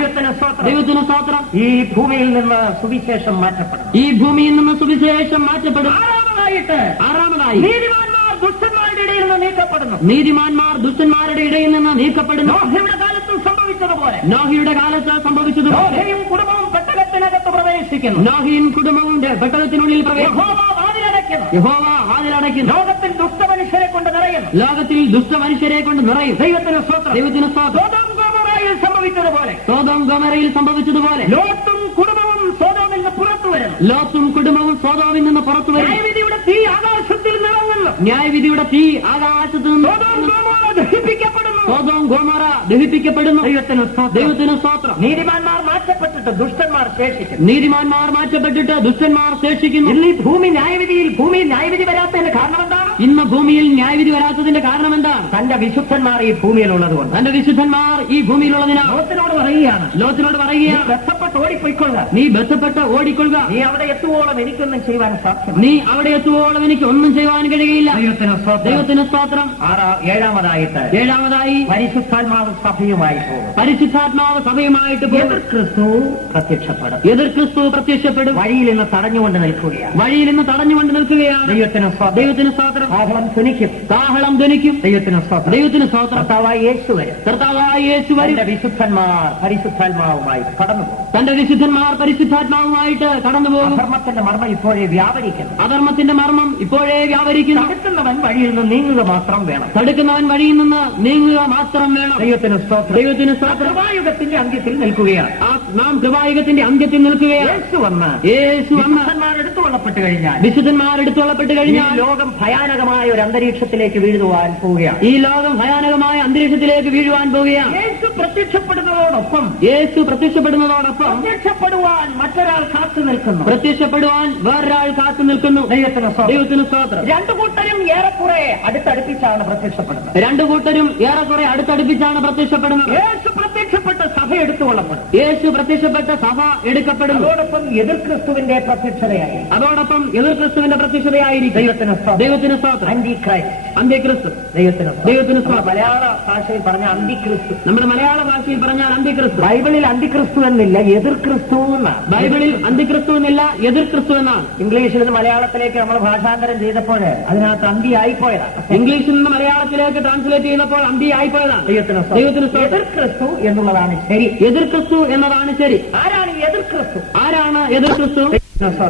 ദൈവത്തിന് സ്തോത്രം. ഈ ഭൂമിയിൽ നിന്ന് സുവിശേഷം മാറ്റപ്പെടും. ഈ ഭൂമിയിൽ നിന്ന് സുവിശേഷം മാറ്റപ്പെടും. ആറാമതായി നീതിമാന്മാർ ദുഷ്ടന്മാരുടെ ഇടയിൽ നിന്ന് നീക്കപ്പെടുന്നു. നീതിമാന്മാർ ദുഷ്ടന്മാരുടെ ഇടയിൽ നിന്ന് നീക്കപ്പെടുന്നു. നോഹയുടെ കാലത്തും സംഭവിച്ചതുപോലെ, നോഹയുടെ കാലത്ത് സംഭവിച്ചതുപോലെ നോഹയും കുടുംബവും പെട്ടകത്തിനകത്ത് പ്രവേശിക്കുന്നു. നോഹയും കുടുംബവും പെട്ടകത്തിനുള്ളിൽ പ്രവേശിക്കുന്നു. യഹോവ വാതിലടയ്ക്കുന്നു. ലോകത്തിൽ ദുഷ്ടമനുഷ്യരെ കൊണ്ട് നിറയുന്നു. ലോകത്തിൽ ദുഷ്ടമനുഷ്യരെ കൊണ്ട് നിറയും. ദൈവത്തിന് സ്തോത്രം. ദൈവത്തിന് സ്തോത്രം. സംഭവിച്ചതുപോലെ, സോദോം ഗൊമോറയിൽ സംഭവിച്ചതുപോലെ ലോത്തും കുടുംബവും സോദോമിൽ നിന്ന് പുറത്തു വരുന്നു. ലോത്തും കുടുംബവും സോദോമിൽ നിന്ന് പുറത്തു വരും. ന്യായവിധിയുടെ തീ ആകാശത്തിൽ നിറങ്ങുന്നു. ന്യായവിധിയുടെ തീ ആകാശത്ത് നിന്ന് ദഹിപ്പിക്കപ്പെടുന്നു. Sodom Gomorrah ദഹിപ്പിക്കപ്പെടുന്നു. ദൈവത്തിന് സ്തോത്രം. നീതിമാന്മാർ മാറ്റപ്പെട്ടിട്ട് ദുഷ്ടന്മാർ ശേഷിക്കുന്നു. നീതിമാന്മാർ മാറ്റപ്പെട്ടിട്ട് ദുഷ്ടന്മാർ ശേഷിക്കുന്നു. ഇന്ന് ഈ ഭൂമിയിൽ ന്യായവിധി വരാത്തതിന്റെ കാരണം എന്താണ്? ഇന്ന് ഭൂമിയിൽ ന്യായവിധി വരാത്തതിന്റെ കാരണം എന്താണ്? തന്റെ വിശുദ്ധന്മാർ ഈ ഭൂമിയിലുള്ളതുകൊണ്ട്. തന്റെ വിശുദ്ധന്മാർ ഈ ഭൂമിയിലുള്ളതിനാൽ ലോകത്തിനോട് പറയുകയാണ്, ബന്ധപ്പെട്ട് ഓടിപ്പോയിക്കൊള്ളുക. നീ ബന്ധപ്പെട്ട് ഓടിക്കൊള്ളുക. നീ അവിടെ എത്തുവോളം എനിക്കൊന്നും ചെയ്യുവാൻ സാധ്യമല്ല. നീ അവിടെ എത്തുവോളം എനിക്ക് ഒന്നും ചെയ്യുവാൻ കഴിയുകയില്ല. ദൈവത്തിന് സ്തോത്രം. ഏഴാമതായി പരിശുദ്ധാത്മാവ് സഭയുമായി പോകും. പരിശുദ്ധാത്മാവ് സഭയുമായിട്ട് പോകും. എതിർ ക്രിസ്തു പ്രത്യക്ഷപ്പെടും. എതിർ ക്രിസ്തു പ്രത്യക്ഷപ്പെടും. വഴിയിൽ നിന്ന് തടഞ്ഞുകൊണ്ട് നിൽക്കുകയാണ്. വഴിയിൽ നിന്ന് തടഞ്ഞുകൊണ്ട് നിൽക്കുകയാണ്. ദൈവത്തിന് സ്തോത്രം. കാഹളം ധ്വനിക്കും. കാഹളം ധ്വനിക്കും. ദൈവത്തിന് സ്തോത്രം. ദൈവത്തിന് സ്തോത്രം. കർത്താവായ യേശു വരും. കർത്താവായ യേശു വരും. വിശുദ്ധന്മാർ പരിശുദ്ധാത്മാവുമായി കടന്നുപോകും. തന്റെ വിശുദ്ധന്മാർ പരിശുദ്ധാത്മാവുമായിട്ട് കടന്നുപോകും. അധർമ്മത്തിന്റെ മർമ്മം ഇപ്പോഴേ വ്യാപരിക്കുന്നു. അധർമ്മത്തിന്റെ മർമ്മം ഇപ്പോഴേ വ്യാപരിക്കുന്നു. തടുക്കുന്നവൻ വഴിയിൽ നിന്ന് നീങ്ങുക മാത്രം വേണം. തടുക്കുന്നവൻ വഴിയിൽ നിന്ന് നീങ്ങുക മാത്രം വേണം. ദൈവത്തിന് സ്തോത്രം. ദൈവത്തിന് സ്തോത്രം. കൃപായുഗത്തിന്റെ അന്ത്യത്തിൽ നിൽക്കുകയാണ്. നാം കൃപായുഗത്തിന്റെ അന്ത്യത്തിൽ നിൽക്കുകയാണ്. യേശു വന്ന് എടുത്തുകൊള്ളപ്പെട്ട് കഴിഞ്ഞാൽ, വിശുദ്ധന്മാർ എടുത്തുകൊള്ളപ്പെട്ട് കഴിഞ്ഞാൽ ലോകം ഭയാനകമായ ഒരു അന്തരീക്ഷത്തിലേക്ക് വീഴുവാൻ പോവുകയാണ്. ഈ ലോകം ഭയാനകമായ അന്തരീക്ഷത്തിലേക്ക് വീഴുവാൻ പോവുകയാണ്. യേശു പ്രത്യക്ഷപ്പെടുന്നതോടൊപ്പം പ്രത്യക്ഷപ്പെടുവാൻ മറ്റൊരാൾ കാത്തു നിൽക്കുന്നു. പ്രത്യക്ഷപ്പെടുവാൻ വേറൊരാൾ കാത്തു നിൽക്കുന്നു. ദൈവത്തിന് സ്തോത്രം. രണ്ടു കൂട്ടരും ഏറെക്കുറെ അടുത്തടുപ്പിച്ചാണ് പ്രത്യക്ഷപ്പെടുന്നത്. രണ്ടു കൂട്ടരും ഏറെക്കുറെ അടുത്തടുപ്പിച്ചാണ് പ്രത്യക്ഷപ്പെടുന്നത്. യേശു പ്രത്യക്ഷപ്പെട്ട സഭ എടുത്തുകൊള്ളപ്പെടും. യേശു പ്രത്യക്ഷപ്പെട്ട സഭ എടുക്കപ്പെടും. അതോടൊപ്പം എതിർ ക്രിസ്തുവിന്റെ പ്രത്യക്ഷതയായി, അതോടൊപ്പം എതിർ ക്രിസ്തുവിന്റെ പ്രത്യക്ഷതയായിരിക്കും. ദൈവത്തിന് സ്തോത്രം. അന്ത്യക്രിസ്തു. ദൈവത്തിന് സ്തോത്രം. മലയാള ഭാഷയിൽ പറഞ്ഞ അന്തിക്രിസ്തു. നമ്മുടെ മലയാള ഭാഷയിൽ പറഞ്ഞാൽ അന്ത്യക്രിസ്തു. ബൈബിളിൽ അന്തിക്രിസ്തു എന്നില്ല, എതിർ ക്രിസ്തു എന്നാണ്. ബൈബിളിൽ അന്തിക്രിസ്തു എന്നില്ല, എതിർ ക്രിസ്തു എന്നാണ്. ഇംഗ്ലീഷിൽ നിന്ന് മലയാളത്തിലേക്ക് നമ്മൾ ഭാഷാന്തരം ചെയ്തപ്പോൾ അതിനകത്ത് അന്തി ആയിപ്പോയതാണ്. ഇംഗ്ലീഷിൽ നിന്ന് മലയാളത്തിലേക്ക് ട്രാൻസ്ലേറ്റ് ചെയ്തപ്പോൾ അന്തി ആയിപ്പോയതാണ്. ദൈവത്തിന് എതിർ ക്രിസ്തു എന്നുള്ളതാണ് ശരി. എതിർ ക്രിസ്തു എന്നതാണ് ശരി. ആരാണ് എതിർ ക്രിസ്തു? ആരാണ് എതിർ ക്രിസ്തു?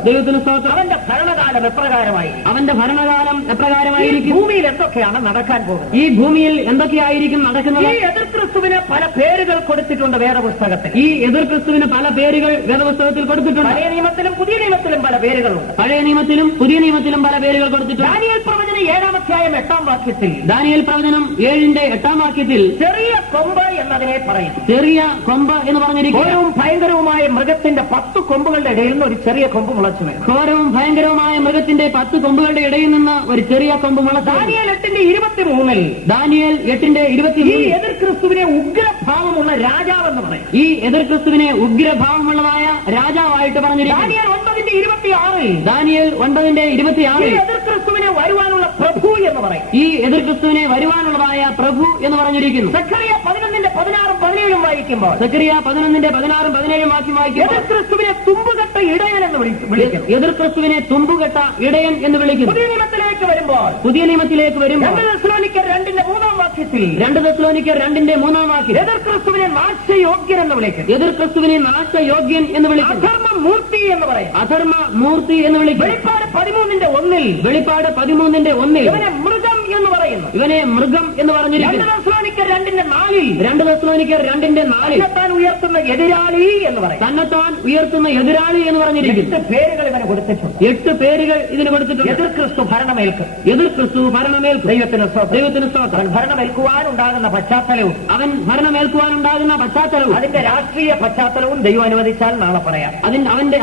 ദൈവത്തിന് സ്തോത്രം. അവന്റെ ഭരണകാലം എപ്രകാരമായി? അവന്റെ ഭരണകാലം എപ്രകാരമായിരിക്കും? ഭൂമിയിൽ എന്തൊക്കെയാണ് നടക്കാൻ പോകുന്നത്? ഈ ഭൂമിയിൽ എന്തൊക്കെയായിരിക്കും നടക്കുന്നത്? ഈ എതിർ ക്രിസ്തുവിന് പല പേരുകൾ കൊടുത്തിട്ടുണ്ട് വേദപുസ്തകത്തിൽ. ഈ എതിർ ക്രിസ്തുവിന് പല പേരുകൾ വേദപുസ്തകത്തിൽ കൊടുത്തിട്ടുണ്ട്. പഴയ നിയമത്തിലും പുതിയ നിയമത്തിലും പല പേരുകളുണ്ട്. പഴയ നിയമത്തിലും പുതിയ നിയമത്തിലും പല പേരുകൾ കൊടുത്തിട്ടുണ്ട്. ദാനിയേൽ പ്രവചനം 7-ാം അധ്യായം 8-ാം വാക്യത്തിൽ, ദാനിയേൽ പ്രവചനം 7-ന്റെ 8-ാം വാക്യത്തിൽ ചെറിയ കൊമ്പ് എന്നതിനെ പറയും. ചെറിയ കൊമ്പ് എന്ന് പറഞ്ഞിരിക്കും. ഭയങ്കരവുമായ മൃഗത്തിന്റെ 10 കൊമ്പുകളുടെ ഇടയിൽ നിന്ന് ഒരു ചെറിയ കൊമ്പ് മുളച്ചു വരും. ഘോരവും ഭയങ്കരവുമായ മൃഗത്തിന്റെ 10 കൊമ്പുകളുടെ ഇടയിൽ നിന്ന് ഒരു ചെറിയ കൊമ്പ് മുളച്ചു. ദാനിയേൽ 8:23 ദാനിയേൽ 8:23 ഈ എതിർ ക്രിസ്തുവിനെ ഉഗ്രഭാവമുള്ള രാജാവെന്ന് പറയും. ഈ എതിർ ക്രിസ്തുവിനെ ഉഗ്രഭാവമുള്ളതായ രാജാവായിട്ട് പറഞ്ഞിരിക്കും. ദാനിയേൽ 9:26 ദാനിയേൽ 9:26 എതിർ ക്രിസ്തുവിനെ വരുവാനുള്ള പ്രഭു എന്ന് പറയും. ഈ എതിർ ക്രിസ്തുവിനെ വരുവാനുള്ളതായ പ്രഭു എന്ന് പറഞ്ഞിരിക്കുന്നു. സഖറിയ 11:16-17 വായിക്കുമ്പോൾ സക്കറിയ 11:16-17 വാക്യം വായിക്കുമ്പോൾ എതിർ ക്രിസ്തുവിനെ തുമ്പുകെട്ട ഇടയൻ എന്ന് വിളിക്കുന്നു. എതിർ ക്രിസ്തുവിനെ തുമ്പുകെട്ട ഇടയൻ എന്ന് വിളിക്കുന്നു. പുതിയ നിയമത്തിലേക്ക് വരുമ്പോൾ പുതിയ നിയമത്തിലേക്ക് വരുമ്പോൾ 2 തെസ്സലോനിക്കർ 2:3 വാക്യത്തിൽ 2 തെസ്സലോനിക്കർ 2:3 വാക്യം എതിർ ക്രിസ്തുവിനെ നാശയോഗ്യൻ എന്ന് വിളിക്കുന്നു. എതിർ ക്രിസ്തുവിനെ നാശയോഗ്യൻ എന്ന് വിളിക്കുന്നു. അധർമ്മ മൂർത്തി എന്ന് പറയും. അധർമ്മ മൂർത്തി എന്ന് വിളിക്കുന്നു. വെളിപ്പാട് 13:1 വെളിപ്പാട് 13:1 ഇവനെ മൃഗം എന്ന് പറയുന്നു. ഇവനെ മൃഗം എന്ന് 2 പറഞ്ഞിരിക്കുന്നു. തെസ്സലോനിക്കർ 2:4 2 തെസ്സലോനിക്കർ 2:4 തന്നെത്താൻ ഉയർത്തുന്ന എതിരാളി എന്ന് പറയും. തന്നെത്താൻ ഉയർത്തുന്ന എതിരാളി എന്ന് പറഞ്ഞിരിക്കുന്നു. 8 പേരുകൾ ഇവന് കൊടുത്തിട്ടുണ്ട്. 8 പേരുകൾ ഇതിന് കൊടുത്തിട്ടുണ്ട്. എതിർ ക്രിസ്തു ഭരണമേൽക്കും. എതിർ ക്രിസ്തു ഭരണമേൽക്കും. ദൈവത്തിന് സ്തോത്രം. ദൈവത്തിന് സ്തോത്രം. അവൻ ഭരണമേൽക്കുവാനുണ്ടാകുന്ന പശ്ചാത്തലവും അവൻ ഭരണമേൽക്കുവാനുണ്ടാകുന്ന പശ്ചാത്തലവും അതിന്റെ രാഷ്ട്രീയ പശ്ചാത്തലവും ദൈവം അനുവദിച്ചാൽ നാളെ പറയാം.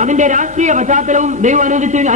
അതിന്റെ രാഷ്ട്രീയ പശ്ചാത്തലവും ദൈവം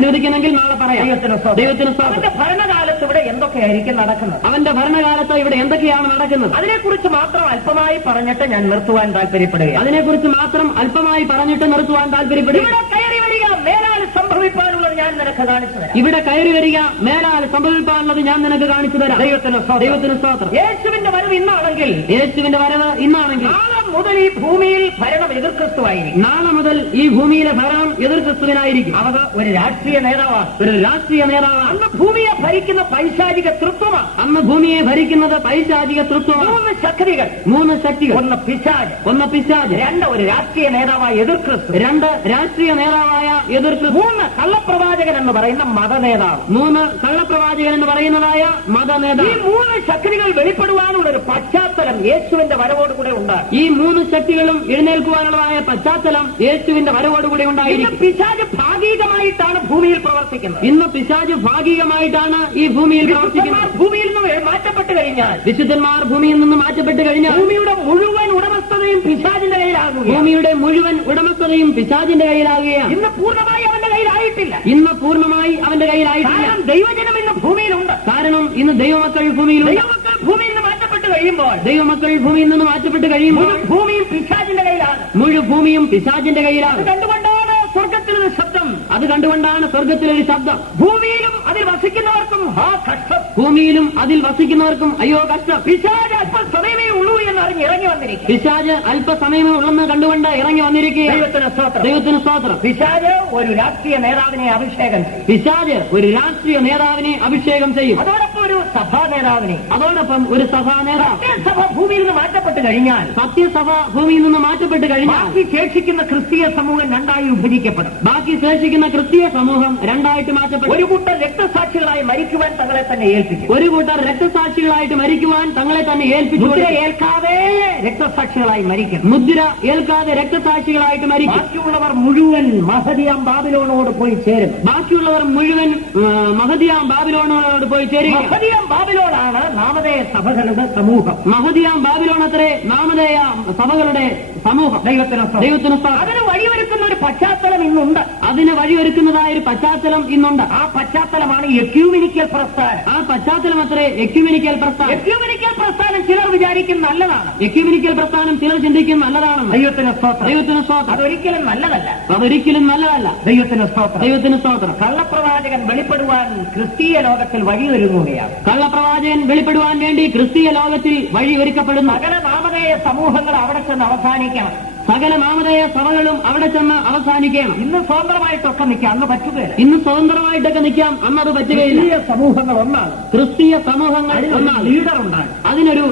അനുവദിക്കുന്നെങ്കിൽ നാളെ പറയാം. ദൈവത്തിന് സ്തോത്രം. ദൈവത്തിന് സ്തോത്രം. അവന്റെ ഭരണകാലത്ത് ഇവിടെ എന്തൊക്കെയായിരിക്കും നടക്കുന്നത്? അവന്റെ ഭരണകാലത്ത് ഇവിടെ എന്തൊക്കെയാണ് നടക്കുന്നത്? അതിനെക്കുറിച്ച് മാത്രം അല്പമായി പറഞ്ഞിട്ട് ഞാൻ നിർത്തുവാൻ താല്പര്യപ്പെടുകയാണ്. അതിനെക്കുറിച്ച് മാത്രം അല്പമായി പറഞ്ഞിട്ട് നിർത്തുവാൻ താല്പര്യപ്പെടുക. ഇവിടെ കയറി വരിക, മേലാൽ സംഭവിക്കാനുള്ളത് ഞാൻ നിനക്ക് കാണിച്ചു തരാം. ഇവിടെ കയറി വരിക, മേലാൽ സംഭവിക്കാനുള്ളത് ഞാൻ നിനക്ക് കാണിച്ചു തരാം. ദൈവത്തിന് സ്തോത്രം. ദൈവത്തിന് സ്തോത്രം. യേശുവിന്റെ വരവ് ഇന്നാണെങ്കിൽ യേശുവിന്റെ വരവ് ഇന്നാണെങ്കിൽ നാളെ മുതൽ ഈ ഭൂമിയിൽ ഭരണം എതിർ ക്രിസ്തുവായിരിക്കും. നാളെ മുതൽ ഈ ഭൂമിയിലെ ഭരണം എതിർ ക്രിസ്തുവിനായിരിക്കും. അവർ ഒരു രാഷ്ട്രീയ നേതാവാണ്. ഒരു രാഷ്ട്രീയ നേതാവാണ്. അന്ന് ഭൂമിയെ ഭരിക്കുന്ന പൈശാചിക തൃത്വമാണ്. അന്ന് ഭൂമിയെ ഭരിക്കുന്നത് പൈശാചിക തൃത്വമാണ്. 3 ശക്തികൾ. 3 ശക്തികൾ. ഒന്ന് പിശാച്, ഒന്ന് പിശാച്, 2 ഒരു രാഷ്ട്രീയ നേതാവായ എതിർ ക്രിസ്തു, 2 രാഷ്ട്രീയ നേതാവായ എതിർ ക്രിസ്തു, 3 കള്ളപ്രവാചകൻ എന്ന് പറയുന്ന മതനേതാവ്, 3 കള്ളപ്രവാചകൻ എന്ന് പറയുന്നതായ മത ഈ നേതാവ്. 3 ശക്തികൾ വെളിപ്പെടുവാനുള്ള ഒരു പശ്ചാത്തലം യേശുവിന്റെ വരവോടുകൂടെ ഉണ്ടാകും. ഈ 3 ശക്തികളും എഴുന്നേൽക്കുവാനുള്ളതായ പശ്ചാത്തലം യേശുവിന്റെ വരവോടുകൂടി ഉണ്ടായിരിക്കും. പിശാച് ഭാഗികമായിട്ടാണ് ഭൂമിയിൽ പ്രവർത്തിക്കുന്നത്. ഇന്ന് പിശാച് ഭാഗികമായിട്ടാണ് ഈ ഭൂമിയിൽ പ്രവർത്തിക്കുന്നത്. ഭൂമിയിൽ നിന്ന് മാറ്റപ്പെട്ട് കഴിഞ്ഞാൽ, വിശുദ്ധന്മാർ ഭൂമിയിൽ നിന്ന് മാറ്റപ്പെട്ട് കഴിഞ്ഞാൽ ഭൂമിയുടെ മുഴുവൻ ഉടമസ്ഥതയും പിശാചിന്റെ കയ്യിലാകും. ഭൂമിയുടെ മുഴുവൻ ഉടമസ്ഥതയും പിശാചിന്റെ കയ്യിലാകുകയാണ്. ഇന്ന് പൂർണ്ണമായി അവന്റെ കയ്യിലായിട്ടില്ല. ഇന്ന് പൂർണ്ണമായി അവന്റെ കയ്യിലായിട്ടില്ല. കാരണം ദൈവജനം ഇന്ന് ഭൂമിയിലുണ്ട്. കാരണം ഇന്ന് ദൈവമക്കൾ ഭൂമിയിലുണ്ട്. ദൈവമക്കൾ ഭൂമിയിൽ നിന്ന് മാറ്റപ്പെട്ട് കഴിയുമ്പോൾ, ദൈവമക്കൾ ഭൂമിയിൽ നിന്ന് മാറ്റപ്പെട്ട് കഴിയുമ്പോൾ ഭൂമിയും പിശാചിന്റെ കയ്യിലാണ്. മുഴുവൻ ഭൂമിയും പിശാചിന്റെ കയ്യിലാണ്. കണ്ടുകൊണ്ടാണ് സ്വർഗത്തിലൊരു ശബ്ദം. അത് കണ്ടുകൊണ്ടാണ് സ്വർഗത്തിലൊരു ശബ്ദം. ഭൂമിയിലും അതിൽ വസിക്കുന്നവർക്കും ആ കഷ്ടം. ഭൂമിയിലും അതിൽ വസിക്കുന്നവർക്കും അയ്യോ കഷ്ടം. പിശാച് അല്പസമയമേ ഉള്ളൂ എന്നറിഞ്ഞ് ഇറങ്ങി വന്നിരിക്കും. പിശാച് അല്പസമയമേ ഉള്ളെന്ന് കണ്ടുകൊണ്ട് ഇറങ്ങി വന്നിരിക്കുക. ദൈവത്തിന് സ്തോത്രം. ദൈവത്തിന് സ്തോത്രം. പിശാച് ഒരു രാഷ്ട്രീയ നേതാവിനെ അഭിഷേകം ചെയ്യും. പിശാച് ഒരു രാഷ്ട്രീയ നേതാവിനെ അഭിഷേകം ചെയ്യും. അതോടൊപ്പം ഒരു സഭാ നേതാവിനെ. അതോടൊപ്പം ഒരു സഭാ നേതാവ്. സഭ ഭൂമിയിൽ നിന്ന് മാറ്റപ്പെട്ട് കഴിഞ്ഞാൽ, സത്യസഭ ഭൂമിയിൽ നിന്ന് മാറ്റപ്പെട്ട് കഴിഞ്ഞാൽ ബാക്കി ശേഷിക്കുന്ന ക്രിസ്തീയ സമൂഹം 2 വിഭജിക്കപ്പെടും. ബാക്കി ശേഷിക്കുന്ന ക്രിസ്തീയ സമൂഹം 2 മാറ്റപ്പെടും. ഒരു കൂട്ടർ രക്തസാക്ഷികളായി മരിക്കുവാൻ തങ്ങളെ തന്നെ ഏൽപ്പിക്കും. ഒരു കൂട്ടർ രക്തസാക്ഷികളായിട്ട് മരിക്കുവാൻ തങ്ങളെ തന്നെ ഏൽപ്പിച്ചു. മുദ്ര ഏൽക്കാതെ രക്തസാക്ഷികളായി മരിക്കും. മുദ്ര ഏൽക്കാതെ രക്തസാക്ഷികളായിട്ട് മരിക്കും. ബാക്കിയുള്ളവർ മുഴുവൻ മഹദിയാം ബാബിലോണോട് പോയി ചേരും. ബാക്കിയുള്ളവർ മുഴുവൻ മഹദിയാം ബാബിലോണോട് പോയി ചേരുക. മഹദിയാം ബാബിലോണാണ് നാമധേയ സഭകളുടെ സമൂഹം. മഹദിയാം ബാബിലോണത്രേ നാമധേയ സഭകളുടെ സമൂഹം. ദൈവത്തിന് സ്തോത്രം. അതിന് വഴിയൊരുക്കുന്ന ഒരു പശ്ചാത്തലം ഇന്നുണ്ട്. അതിന് വഴിയൊരുക്കുന്നതായ ഒരു പശ്ചാത്തലം ഇന്നുണ്ട്. ആ പശ്ചാത്തലമാണ് എക്യൂമിനിക്കൽ പ്രസ്ഥാനം. ആ പശ്ചാത്തലം അത്രേ എക്യുമെനിക്കൽ പ്രസ്ഥാനം. എക്യൂമിനിക്കൽ പ്രസ്ഥാനം ചിലർ വിചാരിക്കും നല്ലതാണ്. എക്യുമെനിക്കൽ പ്രസ്ഥാനം ചിലർ ചിന്തിക്കും നല്ലതാണെന്ന്. ദൈവത്തിന് സ്തോത്രം. ദൈവത്തിന് സ്തോത്രം. അതൊരിക്കലും നല്ലതല്ല. അതൊരിക്കലും നല്ലതല്ല. ദൈവത്തിന് സ്തോത്രം. ദൈവത്തിന് സ്തോത്രം. കള്ളപ്രവാചകൻ വെളിപ്പെടുവാൻ ക്രിസ്തീയ ലോകത്തിൽ വഴിയൊരുങ്ങുകയാണ്. കള്ളപ്രവാചകൻ വെളിപ്പെടുവാൻ വേണ്ടി ക്രിസ്തീയ ലോകത്തിൽ വഴി ഒരുക്കപ്പെടുന്നു. സകല നാമധേയ സമൂഹങ്ങൾ അവിടെ ചെന്ന് അവസാനിക്കണം. സകല നാമധേയ സഭകളും അവിടെ ചെന്ന് അവസാനിക്കണം. ഇന്ന് സ്വതന്ത്രമായിട്ടൊക്കെ നിൽക്കാം, അന്ന് പറ്റുകയില്ല. ഇന്ന് സ്വതന്ത്രമായിട്ടൊക്കെ നിൽക്കാം, അന്നത് പറ്റുകയില്ല. ക്രിസ്തീയ സമൂഹങ്ങൾ ഒന്നാണ്. ക്രിസ്തീയ സമൂഹങ്ങൾ ഒന്നാണ്. ലീഡർ ഉണ്ടാകും. അതിനൊരു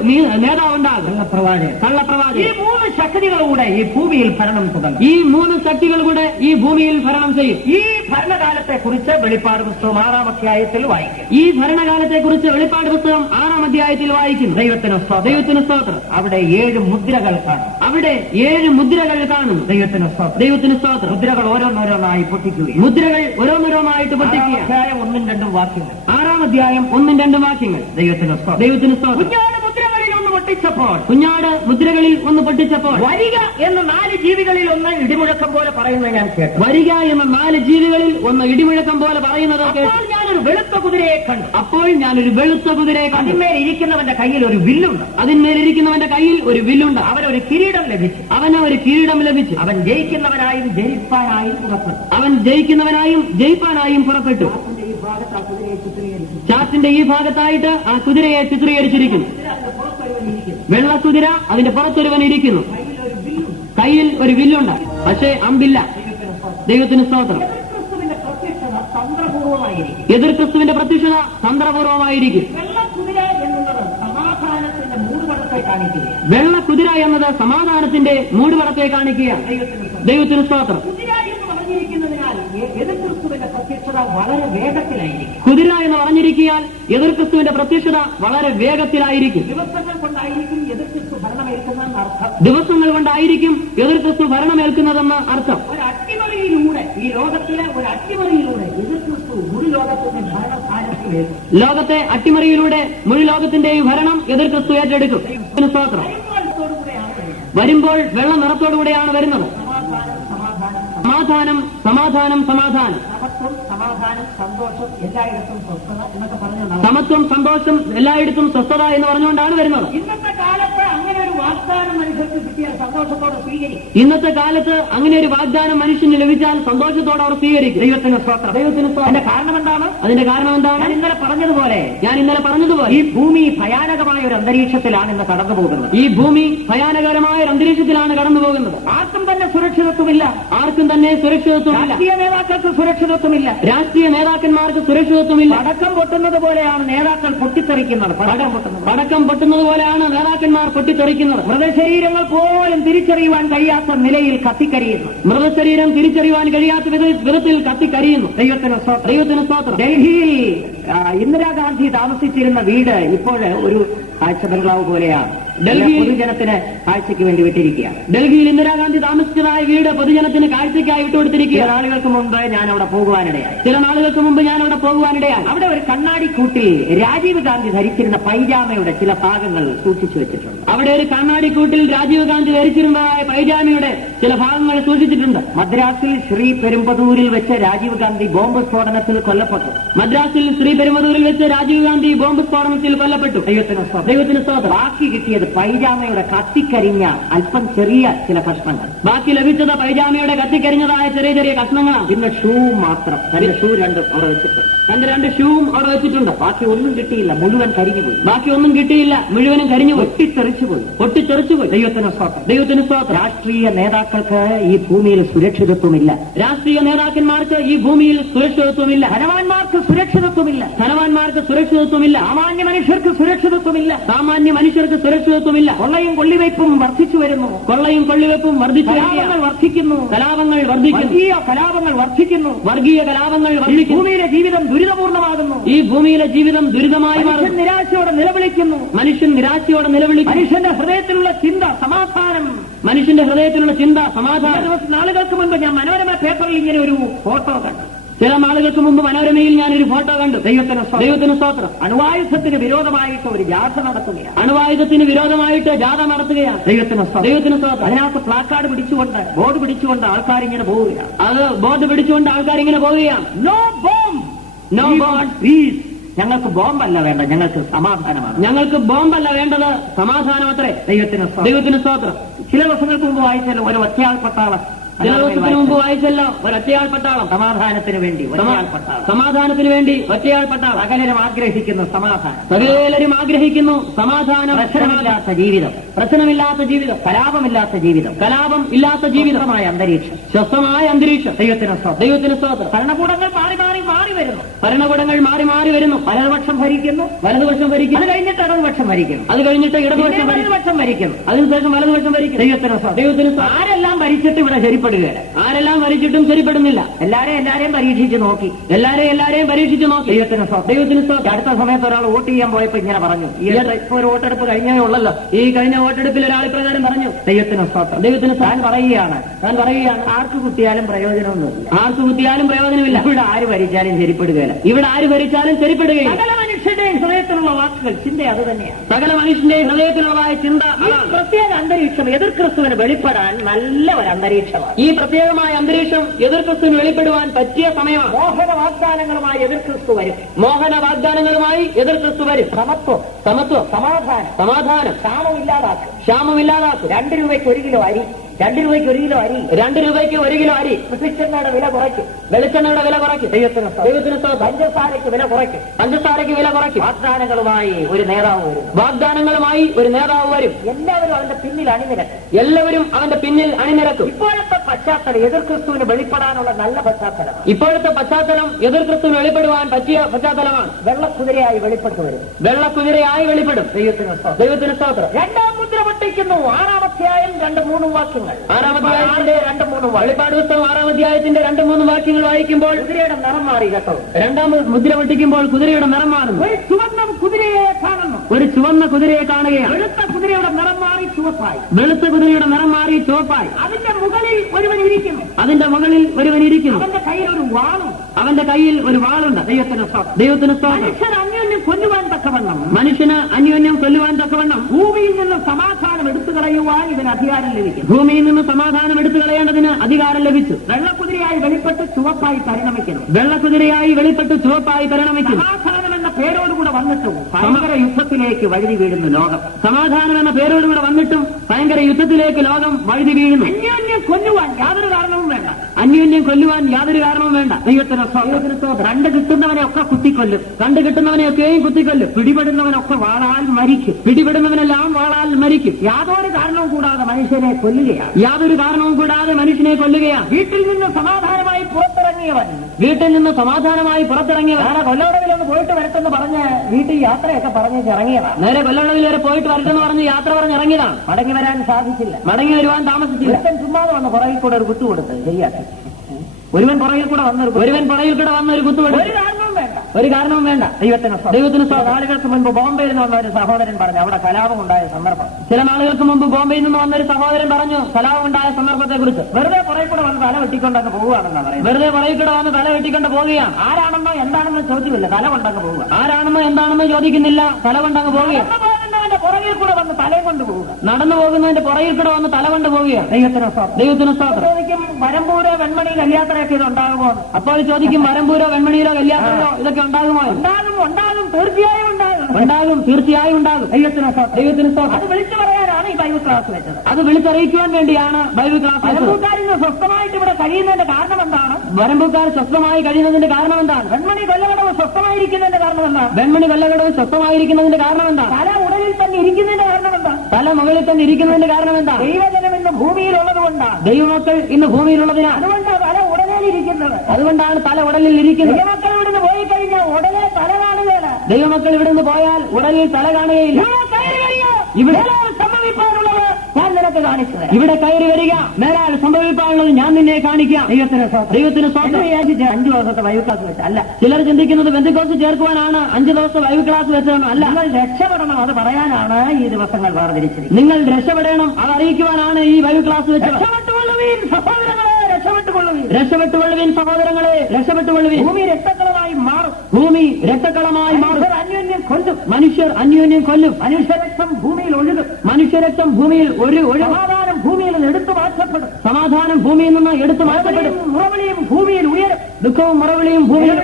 നേതാവുണ്ടാകും. കള്ളപ്രവാചകൻ. കള്ളപ്രവാചകൻ. ഈ 3 ശക്തികളുകൂടെ ഈ ഭൂമിയിൽ ഭരണം തുടങ്ങും. ഈ 3 ശക്തികൾ കൂടെ ഈ ഭൂമിയിൽ ഭരണം ചെയ്യും. ഈ ഭരണകാലത്തെ കുറിച്ച് വെളിപ്പാട് പുസ്തകം 6-ാം അധ്യായത്തിൽ വായിക്കും. ഈ ഭരണകാലത്തെ കുറിച്ച് വെളിപ്പാട് പുസ്തകം 6-ാം അധ്യായത്തിൽ വായിക്കും. ദൈവത്തിന് സ്തോത്രം. ദൈവത്തിന് സ്തോത്രം. അവിടെ 7 മുദ്രകൾ കാണും. അവിടെ 7 മുദ്രകൾ കാണും. ദൈവത്തിന് സ്തോത്രം. ദൈവത്തിന് സ്തോത്രം. മുദ്രകൾ ഓരോന്നോരോന്നായി പൊട്ടിക്കുകയും മുദ്രകൾ ഓരോന്നോരോന്നായിട്ട് പൊട്ടിക്കുക. 6-ാം അധ്യായം 1-2 വാക്യങ്ങൾ. 6-ാം അധ്യായം 1-2 വാക്യങ്ങൾ. ദൈവത്തിന് സ്തോത്രം. ദൈവത്തിന് സ്തോത്രം. കുഞ്ഞാട് മുദ്രകളിൽ ഒന്ന് പൊട്ടിച്ചപ്പോൾ, കുഞ്ഞാട് മുദ്രകളിൽ ഒന്ന് പൊട്ടിച്ചപ്പോൾ വരിക എന്ന് 4 ജീവികളിൽ ഒന്ന് ഇടിമുഴക്കം പോലെ പറയുന്നത് ഞാൻ കേട്ടു. വരിക എന്ന 4 ജീവികളിൽ ഒന്ന് ഇടിമുഴക്കം പോലെ പറയുന്നത് കേട്ടു. അപ്പോൾ ഞാനൊരു വെളുത്ത കുതിരയെ കണ്ടു. അപ്പോൾ ഞാനൊരു വെളുത്ത കുതിരയെ കണ്ടു. അതിന്മേൽ ഇരിക്കുന്നവന്റെ കയ്യിൽ ഒരു വില്ലുണ്ട്. അതിന്മേലിരിക്കുന്നവന്റെ കയ്യിൽ ഒരു വില്ലുണ്ട്. അവനൊരു കിരീടം ലഭിച്ചു. അവന് ഒരു കിരീടം ലഭിച്ചു. അവൻ ജയിക്കുന്നവനായും ജയിപ്പാനായും പുറപ്പെട്ടു. അവൻ ജയിക്കുന്നവനായും ജയിപ്പാനായും പുറപ്പെട്ടു. ഈ ഭാഗത്ത് ആ കുതിരയെ ചിത്രീകരിച്ചു. ചാർട്ടിന്റെ ഈ ഭാഗത്തായിട്ട് ആ കുതിരയെ ചിത്രീകരിച്ചിരിക്കുന്നു. അതിന്റെ പുറത്തൊരുവൻ ഇരിക്കുന്നു. വെള്ളക്കുതിര, അതിന്റെ പുറത്തൊരുവൻ ഇരിക്കുന്നു. കയ്യിൽ ഒരു വില്ലുണ്ട്, പക്ഷേ അമ്പില്ല. ദൈവത്തിന് സ്തോത്രം. ക്രിസ്തുവിന്റെ പ്രത്യക്ഷത തന്ത്രപൂർവമായിരിക്കും. എതിർ ക്രിസ്തുവിന്റെ പ്രത്യക്ഷത തന്ത്രപൂർവമായിരിക്കും. വെള്ളക്കുതിര എന്നുള്ളത് സമാധാനത്തിന്റെ മൂടുപടത്തെ കാണിക്കുകയാണ്. വെള്ളക്കുതിര എന്നത് സമാധാനത്തിന്റെ മൂടുപടത്തെ കാണിക്കുകയാണ്. ദൈവത്തിന് സ്തോത്രം. കുതിര എന്ന് പറഞ്ഞിരിക്കുന്നതിനാൽ എതിർ ക്രിസ്തുവിന്റെ പ്രത്യക്ഷത വളരെ വേഗത്തിലായിരിക്കും. കുതിര എന്ന് പറഞ്ഞിരിക്കാൻ എതിർ ക്രിസ്തുവിന്റെ പ്രത്യക്ഷത വളരെ വേഗത്തിലായിരിക്കും. ദിവസങ്ങൾ കൊണ്ടായിരിക്കും എതിർ ക്രിസ്തു ഭരണമേൽക്കുന്നതെന്ന് അർത്ഥം. ദിവസങ്ങൾ കൊണ്ടായിരിക്കും എതിർ ക്രിസ്തു ഭരണമേൽക്കുന്നതെന്ന് അർത്ഥം. ഒരു അട്ടിമറിയിലൂടെ, ഈ ലോകത്തിലെ ഒരു അട്ടിമറിയിലൂടെ എതിർ ക്രിസ്തു മുഴു ലോകത്തിന്റെ ഭരണസ്ഥാനത്തിലേക്കും. ലോകത്തെ അട്ടിമറിയിലൂടെ മുഴു ലോകത്തിന്റെയും ഭരണം എതിർ ക്രിസ്തു ഏറ്റെടുക്കും. ദൈവത്തിന് സ്തോത്രം. വരുമ്പോൾ വെള്ള നിറത്തോടുകൂടെയാണ് വരുന്നത്. സമാധാനം, സമാധാനം, സമാധാനം. സമത്വം, സമാധാനം, സന്തോഷം, എല്ലായിടത്തും സ്വസ്ഥത എന്നൊക്കെ പറഞ്ഞു. സമത്വം, സന്തോഷം, എല്ലായിടത്തും സ്വസ്ഥത എന്ന് പറഞ്ഞുകൊണ്ടാണ് വരുന്നത്. ഇന്നത്തെ കാലത്ത് അങ്ങനെ ഒരു വാഗ്ദാനം മനുഷ്യർക്ക് കിട്ടിയാൽ സന്തോഷത്തോടെ സ്വീകരിക്കും. ഇന്നത്തെ കാലത്ത് അങ്ങനെ ഒരു വാഗ്ദാനം മനുഷ്യന് ലഭിച്ചാൽ സന്തോഷത്തോടെ അവർ സ്വീകരിക്കും. ദൈവത്തിന് സ്തോത്രം. ദൈവത്തിന് സ്തോത്രം. അതിന്റെ കാരണം എന്താണ്? അതിന്റെ കാരണം എന്താണ്? ഞാൻ ഇന്നലെ പറഞ്ഞതുപോലെ ഈ ഈ ഭൂമി ഭയാനകമായ ഒരു അന്തരീക്ഷത്തിലാണ് ഇന്ന് കടന്നു പോകുന്നത്. ഈ ഭൂമി ഭയാനകരമായ ഒരു അന്തരീക്ഷത്തിലാണ് കടന്നു പോകുന്നത്. ആർക്കും തന്നെ സുരക്ഷിതത്വമില്ല. ആർക്കും തന്നെ സുരക്ഷിതത്വമില്ല. രാഷ്ട്രീയ നേതാക്കൾക്ക് സുരക്ഷിതത്വമില്ല. രാഷ്ട്രീയ നേതാക്കന്മാർക്ക് സുരക്ഷിതത്വമില്ല. പടക്കം പൊട്ടുന്നത് പോലെയാണ് നേതാക്കൾ പൊട്ടിത്തെറിക്കുന്നത്. പടക്കം പൊട്ടുന്നത് പോലെയാണ് നേതാക്കന്മാർ പൊട്ടിത്തെറിക്കുന്നത്. മൃതശരീരങ്ങൾ പോലും തിരിച്ചറിയുവാൻ കഴിയാത്ത നിലയിൽ കത്തിക്കരിയുന്നു. മൃതശരീരം തിരിച്ചറിയുവാൻ കഴിയാത്ത വിധത്തിൽ കത്തിക്കരിയുന്നു. ദൈവത്തിന് സ്തോത്രം. ദൈവത്തിന് സ്തോത്രം. ഡൽഹിയിൽ ഇന്ദിരാഗാന്ധി താമസിച്ചിരുന്ന വീട് ഇപ്പോൾ ഒരു കാഴ്ച ബംഗ്ലാവ് പോലെയാണ്. ഡൽഹിയിൽ പൊതുജനത്തിന് കാഴ്ചയ്ക്ക് വേണ്ടി വിട്ടിരിക്കുകയാണ്. ഡൽഹിയിൽ ഇന്ദിരാഗാന്ധി താമസിച്ചതായ വീട് പൊതുജനത്തിന് കാഴ്ചയ്ക്കായി വിട്ടുകൊടുത്തിരിക്കുക. ചില നാളുകൾക്ക് മുമ്പ് ഞാൻ അവിടെ പോകുവാനിടയായി. അവിടെ ഒരു കണ്ണാടിക്കൂട്ടിൽ രാജീവ് ഗാന്ധി ധരിച്ചിരുന്ന പൈജാമയുടെ ചില ഭാഗങ്ങൾ സൂക്ഷിച്ചു വെച്ചിട്ടുണ്ട്. അവിടെ ഒരു കണ്ണാടിക്കൂട്ടിൽ രാജീവ് ഗാന്ധി ധരിച്ചിരുന്നതായ പൈജാമയുടെ ചില ഭാഗങ്ങൾ സൂക്ഷിച്ചിട്ടുണ്ട്. മദ്രാസിൽ ശ്രീ പെരുമ്പതൂരിൽ വെച്ച് രാജീവ് ഗാന്ധി ബോംബ് സ്ഫോടനത്തിൽ കൊല്ലപ്പെട്ടു. മദ്രാസിൽ ശ്രീ പെരുമ്പതൂരിൽ വെച്ച് രാജീവ് ഗാന്ധി ബോംബ് സ്ഫോടനത്തിൽ കൊല്ലപ്പെട്ടു. ദൈവത്തിന് സ്തോത്രം. ബാക്കി കിട്ടിയത് പൈജാമയുടെ കത്തിക്കരിഞ്ഞ അല്പം ചെറിയ ചില കഷ്ണങ്ങൾ. ബാക്കി ലഭിച്ചത് പൈജാമയുടെ കത്തിക്കരിഞ്ഞതായ ചെറിയ ചെറിയ കഷ്ണങ്ങളാണ്. പിന്നെ ഷൂ മാത്രം. തന്റെ ഷൂ രണ്ടും അവിടെ വെച്ചിട്ടുണ്ട്. തന്റെ 2 ഷൂവും അവിടെ വെച്ചിട്ടുണ്ട്. ബാക്കി ഒന്നും കിട്ടിയില്ല, മുഴുവൻ കരിഞ്ഞുപോയി. ബാക്കി ഒന്നും കിട്ടിയില്ല, മുഴുവനും കരിഞ്ഞുപോയി. പൊട്ടിത്തെറിച്ചുപോയി. ദൈവത്തിന് സ്തോത്രം. ദൈവത്തിന് സ്തോത്രം. രാഷ്ട്രീയ നേതാക്കൾക്ക് ഈ ഭൂമിയിൽ സുരക്ഷിതത്വമില്ല. രാഷ്ട്രീയ നേതാക്കന്മാർക്ക് ഈ ഭൂമിയിൽ സുരക്ഷിതത്വമില്ല. ധനവാന്മാർക്ക് സുരക്ഷിതത്വമില്ല. ധനവാന്മാർക്ക് സുരക്ഷിതത്വമില്ല. സാമാന്യ മനുഷ്യർക്ക് സുരക്ഷിതത്വമില്ല. സാമാന്യ മനുഷ്യർക്ക് സുരക്ഷിതത്വമില്ല. കൊള്ളയും കൊള്ളിവയ്പും വർദ്ധിച്ചു വരുന്നു. കൊള്ളയും കൊള്ളിവെപ്പും വർദ്ധിച്ചു. കലാപങ്ങൾ വർദ്ധിക്കുന്നു. കലാപങ്ങൾ വർദ്ധിക്കുന്നു. വർഗീയ കലാപങ്ങൾ വർദ്ധിക്കുന്നു. വർഗീയ കലാപങ്ങൾ വർദ്ധിക്കുന്നു. ഭൂമിയിലെ ജീവിതം ദുരിതപൂർണ്ണമാകുന്നു. ഈ ഭൂമിയിലെ ജീവിതം ദുരിതമായി മാറുന്നു. നിരാശയോടെ നിലവിളിക്കുന്നു. മനുഷ്യൻ നിരാശയോടെ നിലവിളിക്കുന്നു. മനുഷ്യന്റെ ഹൃദയത്തിലുള്ള ചിന്ത സമാധാനം. മനുഷ്യന്റെ ഹൃദയത്തിലുള്ള ചിന്ത സമാധാനം. നാളുകൾക്ക് മുൻപ് ഞാൻ മനോരമ പേപ്പറിൽ ഇങ്ങനെ ഒരു ഫോട്ടോ കണ്ടു. ചില നാളുകൾക്ക് മുമ്പ് മനോരമയിൽ ഞാനൊരു ഫോട്ടോ കണ്ടു. ദൈവത്തിന് സ്തോത്രം. അണുവായുധത്തിന് വിരോധമായിട്ട് ഒരു ജാഥ നടത്തുകയാണ്. അണുവായുധത്തിന് വിരോധമായിട്ട് ജാഥ നടത്തുകയാണ്. ദൈവത്തിന് സ്തോത്രം. അതിനകത്ത് പ്ലാക്കാർഡ് പിടിച്ചുകൊണ്ട്, ബോർഡ് പിടിച്ചുകൊണ്ട് ആൾക്കാരിങ്ങനെ പോവുകയാണ്. അത് ബോർഡ് പിടിച്ചുകൊണ്ട് ആൾക്കാരിങ്ങനെ പോവുകയാണ്. No bomb, no bomb, peace. ഞങ്ങൾക്ക് ബോംബല്ല വേണ്ട, ഞങ്ങൾക്ക് സമാധാനമാണ്. ഞങ്ങൾക്ക് ബോംബല്ല വേണ്ടത്, സമാധാനം അത്രേ. ദൈവത്തിന് സ്തോത്രം. ചില ദിവസങ്ങൾക്ക് മുമ്പ് വായിച്ചല്ലോ ഒരു ഒറ്റയാൾ പട്ടാളം. ചില ദിവസത്തിന് മുമ്പ് വായിച്ചല്ലോ ഒരു ഒറ്റയാൾ പട്ടാളം. സമാധാനത്തിന് വേണ്ടി സമാധാനത്തിന് വേണ്ടി ഒറ്റയാൾ പട്ടാളം. സകലരും ആഗ്രഹിക്കുന്നു സമാധാനം. സകലരും ആഗ്രഹിക്കുന്നു സമാധാനം. പ്രശ്നമില്ലാത്ത ജീവിതം, പ്രശ്നമില്ലാത്ത ജീവിതം, കലാപമില്ലാത്ത ജീവിതം, കലാപം ഇല്ലാത്ത ജീവിതമായ അന്തരീക്ഷം, സ്വസ്ഥമായ അന്തരീക്ഷം. ദൈവത്തിന് സ്തോത്രം. ഭരണകൂടങ്ങൾ മാറി മാറി മാറി വരുന്നു. ഭരണകൂടങ്ങൾ മാറി മാറി വരുന്നു. വലതുപക്ഷം ഭരിക്കുന്നു, വലതുപക്ഷം ഭരിക്കുന്നു. അത് കഴിഞ്ഞിട്ട് ഇടതുപക്ഷം ഭരിക്കുന്നു, അത് കഴിഞ്ഞിട്ട് ഇടതുപക്ഷം ഭരിക്കുന്നു, അതിനുശേഷം വലതുപക്ഷം ഭരിക്കുന്നു. ദൈവത്തിന് ആരെല്ലാം ഭരിച്ചിട്ട് ഇവിടെ ശരിപ്പെടുകയാണ്. ആരെല്ലാം ഭരിച്ചിട്ടും ശരിപ്പെടുന്നില്ല. എല്ലാരെയും പരീക്ഷിച്ച് നോക്കി. എല്ലാരെയും പരീക്ഷിച്ച് നോക്കി. ദൈവത്തിന് അടുത്ത സമയത്ത് ഒരാൾ വോട്ട് ചെയ്യാൻ പോയപ്പോ ഇങ്ങനെ പറഞ്ഞു. ഇപ്പൊ ഒരു വോട്ടെടുപ്പ് കഴിഞ്ഞേ ഉള്ളല്ലോ. ഈ കഴിഞ്ഞ വോട്ടെടുപ്പിൽ ഒരാൾ ഇപ്രകാരം പറഞ്ഞു. ദൈവത്തിന് താൻ പറയുകയാണ് ആർക്ക് കുത്തിയാലും പ്രയോജനമൊന്നുമില്ല. ആർക്ക് കുത്തിയാലും പ്രയോജനമില്ല. ഇവിടെ ആര് ഭരിച്ചാലും ശരിപ്പെടുകയില്ല. ഇവിടെ ആര് ഭരിച്ചാലും ശരിപ്പെടുകയില്ല. സകല മനുഷ്യന്റെയും ഹൃദയത്തിലുള്ള വാക്കുകൾ, ചിന്ത അത് തന്നെയാണ്. സകല മനുഷ്യന്റെയും ഹൃദയത്തിലുള്ള ചിന്ത. പ്രത്യേക അന്തരീക്ഷം എതിർ ക്രിസ്തുവിന് വെളിപ്പെടാൻ നല്ല ഒരു അന്തരീക്ഷമാണ്. ഈ പ്രത്യേകമായ അന്തരീക്ഷം എതിർ ക്രിസ്തുവിന് വെളിപ്പെടുവാൻ പറ്റിയ സമയമാണ്. മോഹന വാഗ്ദാനങ്ങളുമായി എതിർ ക്രിസ്തു വരും. മോഹന വാഗ്ദാനങ്ങളുമായി എതിർ ക്രിസ്തു വരും. സമത്വം, സമാധാനം, ക്ഷാമമില്ലാതാക്കും. 2 രൂപയ്ക്ക് 1 കിലോ അരി, 2 രൂപയ്ക്ക് 1 കിലോ അരി, 2 രൂപയ്ക്ക് 1 കിലോ അരി, വെളിച്ചെണ്ണയുടെ വില കുറയ്ക്കും, വെളിച്ചെണ്ണയുടെ വില കുറയ്ക്കും, ദൈവത്തിന് സ്തോത്രം. പഞ്ചസാരയ്ക്ക് വില കുറയ്ക്കും, പഞ്ചസാരയ്ക്ക് വില കുറയ്ക്കും. വാഗ്ദാനങ്ങളുമായി ഒരു നേതാവ് വരും, വാഗ്ദാനങ്ങളുമായി ഒരു നേതാവ് വരും. എല്ലാവരും അവന്റെ പിന്നിൽ അണിനിരക്കും, എല്ലാവരും അവന്റെ പിന്നിൽ അണിനിരക്കും. ഇപ്പോഴത്തെ പശ്ചാത്തലം എതിർ ക്രിസ്തുവിന് വെളിപ്പെടാനുള്ള നല്ല പശ്ചാത്തലമാണ്. ഇപ്പോഴത്തെ പശ്ചാത്തലം എതിർ ക്രിസ്തുവിന് വെളിപ്പെടുവാൻ പറ്റിയ പശ്ചാത്തലമാണ്. വെള്ളക്കുതിരയായി വെളിപ്പെട്ടു വരും, വെള്ളക്കുതിരയായി വെളിപ്പെടും. ദൈവത്തിന് സ്തോത്രം. 2ാം മുദ്ര പൊട്ടിക്കുന്നു. 6-ാം അധ്യായം 2-3 വാക്യങ്ങൾ. 6-ാം അധ്യായത്തിന്റെ 2-3 വെളിപ്പാട് പുസ്തകം 6-ാം അധ്യായത്തിന്റെ 2-3 വാക്യങ്ങൾ വായിക്കുമ്പോൾ കുതിരയുടെ നിറം മാറി കേട്ടോ. 2ാം മുദ്ര പൊട്ടിക്കുമ്പോൾ കുതിരയുടെ നിറം മാറുന്നു. ഒരു ചുവന്ന കുതിരയെ കാണുന്നു, ഒരു ചുവന്ന കുതിരയെ കാണുകയാണ്. വെളുത്ത കുതിരയുടെ നിറം മാറി ചുവപ്പായി, വെളുത്ത കുതിരയുടെ നിറം മാറി ചുവപ്പായി. അതിന്റെ മുകളിൽ ഒരുവൻ ഇരിക്കുന്നു, അതിന്റെ മുകളിൽ ഒരുവൻ ഇരിക്കുന്നു. അവന്റെ കയ്യിൽ ഒരു വാളും, അവന്റെ കയ്യിൽ ഒരു വാളുണ്ട്. ദൈവത്തിന് സ്തോത്രം. ദൈവത്തിന് സ്തോത്രം. മനുഷ്യൻ അന്യോന്യം കൊല്ലുവാൻ തക്കവണ്ണം, മനുഷ്യന് അന്യോന്യം കൊല്ലുവാൻ തക്കവണ്ണം ഭൂമിയിൽ നിന്ന് സമാധാനം എടുത്തു കളയുവാൻ ഇതിന് അധികാരം ലഭിക്കും. ഭൂമിയിൽ നിന്ന് സമാധാനം എടുത്തു കളയേണ്ടതിന് അധികാരം ലഭിച്ചു. വെള്ളക്കുതിരയായി വെളിപ്പെട്ട് ചുവപ്പായി പരിണമിക്കുന്നു, വെള്ളക്കുതിരയായി വെളിപ്പെട്ട് ചുവപ്പായി പരിണമിക്കുന്നു. സമാധാനം എന്ന പേരോടുകൂടെ വന്നിട്ടും ഭയങ്കര യുദ്ധത്തിലേക്ക് വഴുതി വീഴുന്നു ലോകം. സമാധാനം എന്ന പേരോടുകൂടെ വന്നിട്ടും ഭയങ്കര യുദ്ധത്തിലേക്ക് ലോകം വഴുതി വീഴുന്നു. അന്യോന്യം കൊല്ലുവാൻ യാതൊരു കാരണവും വേണ്ട, അന്യോന്യം കൊല്ലുവാൻ യാതൊരു കാരണവും വേണ്ട. ദൈവത്തിന് കണ്ടു കിട്ടുന്നവനെ ഒക്കെ കുത്തിക്കൊല്ലും, കണ്ടു കിട്ടുന്നവനെയൊക്കെയും കുത്തിക്കൊല്ലും. പിടിപെടുന്നവനൊക്കെ വാളാൽ മരിക്കും, പിടിപെടുന്നവനെല്ലാം വാളാൽ മരിക്കും. യാതൊരു കാരണവും കൂടാതെ മനുഷ്യനെ കൊല്ലുകയാണ്, യാതൊരു കാരണവും കൂടാതെ മനുഷ്യനെ കൊല്ലുകയാണ്. വീട്ടിൽ നിന്ന് സമാധാനമായി പുറത്തിറങ്ങിയവൻ, വീട്ടിൽ നിന്ന് സമാധാനമായി പുറത്തിറങ്ങിയവൻ നാളെ കൊല്ലവടവിലൊന്ന് പോയിട്ട് വരട്ടെന്ന് പറഞ്ഞ് വീട്ടിൽ യാത്രയൊക്കെ പറഞ്ഞ് ഇറങ്ങിയതാണ്. നേരെ കൊല്ലവളവിൽ വരെ പോയിട്ട് വരട്ടെന്ന് പറഞ്ഞ് യാത്ര പറഞ്ഞ് ഇറങ്ങിയതാണ്. മടങ്ങി വരാൻ സാധിച്ചില്ല, മടങ്ങി വരുവാൻ താമസിച്ചില്ല. ചുമ്മാതെ വന്ന് പുറകിൽ കൂടെ ഒരു കുത്തു കൊടുത്ത് ശരിയാക്കി. ഒരുവൻ പുറകിൽ കൂടെ വന്ന ഒരു കുത്തു കൊടുത്ത് ഒരു കാരണവും വേണ്ട, ഒരു കാരണവും വേണ്ട. ദൈവത്തിന് നാളുകൾക്ക് മുൻപ് ബോംബെയിൽ നിന്ന് വന്ന ഒരു സഹോദരൻ പറഞ്ഞു അവിടെ കലാപം ഉണ്ടായ സന്ദർഭം. ചില നാളുകൾക്ക് മുമ്പ് ബോംബെയിൽ നിന്ന് വന്നൊരു സഹോദരൻ പറഞ്ഞു കലാപം ഉണ്ടായ സന്ദർഭത്തെ കുറിച്ച്. വെറുതെ പുറകിൽ കൂടെ വന്ന് തല വെട്ടിക്കൊണ്ടങ്ങ് പോവുകയാണെന്നാണ് പറയുന്നത്. വെറുതെ പുറകിൽ കൂടെ വന്ന് തല വെട്ടിക്കൊണ്ട് പോവുകയാണ്. ആരാണെന്നോ എന്താണെന്ന് ചോദ്യമില്ല, തല കൊണ്ടങ്ങ് പോവുക. ആരാണെന്നോ എന്താണെന്നോ ചോദിക്കുന്നില്ല, തല കൊണ്ടങ്ങ് പോവുകയാണ്. പുറകിൽ കൂടെ വന്ന് തലയും കൊണ്ട് പോവുക, നടന്നു പോകുന്നതിന്റെ പുറകിൽ കൂടെ വന്ന് തല കൊണ്ട് പോവുകയാണ്. ദൈവത്തിന് സ്തോത്രം. ചോദിക്കും വരമ്പൂരോ വെൺമണി കല്യാത്രയൊക്കെ ഇത് ഉണ്ടാകുമോ? അപ്പോൾ ചോദിക്കും വരമ്പൂരോ വെൺമണിയിലോ കല്യാണത്തിലോ ഇതൊക്കെ ഉണ്ടാകുമോ? ഉണ്ടാകും, തീർച്ചയായും ഉണ്ടാകും, തീർച്ചയായും ഉണ്ടാകും. ദൈവത്തിന് സ്തോത്രം. അത് വിളിച്ചു പറയാനാണ് ഈ ബൈബിൾ ക്ലാസ് വെച്ചത്, അത് വിളിച്ചറിയിക്കുവാൻ വേണ്ടിയാണ് ബൈബിൾ ക്ലാസ്. വരമ്പൂക്കാരിന്ന് സ്വസ്ഥമായിട്ട് ഇവിടെ കഴിയുന്നതിന്റെ കാരണം എന്താണ്? വരമ്പൂക്കാർ സ്വസ്ഥമായി കഴിയുന്നതിന്റെ കാരണം എന്താണ്? വെൺമണി കൊല്ലകടവ് സ്വസ്ഥമായിരിക്കുന്നതിന്റെ കാരണം എന്താണ്? വെൺമണി കൊല്ലകടവ് സ്വസ്ഥമായിരിക്കുന്നതിന്റെ കാരണം എന്താണ്? തല ഉടലിൽ തന്നെ ഇരിക്കുന്നതിന്റെ കാരണം എന്താണ്? തല മുകളിൽ തന്നെ ഇരിക്കുന്നതിന്റെ കാരണം എന്താണ്? ദൈവജനം ഇന്ന് ഭൂമിയിലുള്ളത് കൊണ്ടാണ്, ദൈവമക്കൾ ഇന്ന് ഭൂമിയിലുള്ളതിനാണ്. അതുകൊണ്ടാണ് തല ഉടലിലിരിക്കുന്നത്. അതുകൊണ്ടാണ് തല ഉടലിൽ ഇരിക്കുന്നത്. ദൈവമക്കൾ ഇവിടുന്ന് പോയി കഴിഞ്ഞാൽ ഉടനെ തല കാണുകയില്ല. ദൈവമക്കൾ ഇവിടുന്ന് പോയാൽ ഉടലിൽ തല കാണുകയില്ല. ഇവിടെ സംഭവിക്കാനുള്ളത് ഞാൻ നിനക്ക് കാണിച്ചു തരാം. ഇവിടെ കയറി വരിക, മേലാൽ സംഭവിക്കാനുള്ളത് ഞാൻ നിന്നെ കാണിക്കാം. ദൈവത്തിന് സ്തോത്രം. 5 ദിവസത്തെ ബൈബിൾ ക്ലാസ് വെച്ച് അല്ല, ചിലർ ചിന്തിക്കുന്നത് പെന്തക്കോസ്ത് ചേർക്കുവാനാണ് 5 ദിവസത്തെ ബൈബിൾ ക്ലാസ് വെച്ചതെന്ന്. അല്ല, നിങ്ങൾ രക്ഷപ്പെടണം, അത് പറയാനാണ് ഈ ദിവസങ്ങൾ വേർതിരിച്ചിരിക്കുന്നത്. നിങ്ങൾ രക്ഷപ്പെടണം, അത് അറിയിക്കുവാനാണ് ഈ ബൈബിൾ ക്ലാസ് വെച്ചത്. രക്ഷപ്പെട്ടുകൊള്ളുവീൻ സഹോദരങ്ങളെ, രക്ഷപ്പെട്ടുകൊള്ളുവീൻ, രക്ഷപ്പെട്ടുകൊള്ളുവീൻ സഹോദരങ്ങളെ, രക്ഷപ്പെട്ടുകൊള്ളുവീൻ. ഭൂമി രക്തക്കളമായി മാറും, ഭൂമി രക്തക്കളമായി മാറും. അന്യോന്യം കൊല്ലും, മനുഷ്യർ അന്യോന്യം കൊല്ലും. മനുഷ്യരക്തം ഭൂമിയിൽ ഒഴുകും, മനുഷ്യരക്തം ഭൂമിയിൽ ഒഴുകും. സമാധാനം ഭൂമിയിൽ നിന്ന് എടുത്തു മാറ്റപ്പെടും, സമാധാനം ഭൂമിയിൽ നിന്ന് എടുത്തു മാറ്റപ്പെടും. മുറവിളിയും ഭൂമിയിൽ ഉയരും, ദുഃഖവും മുറവിളിയും ഭൂമിയിൽ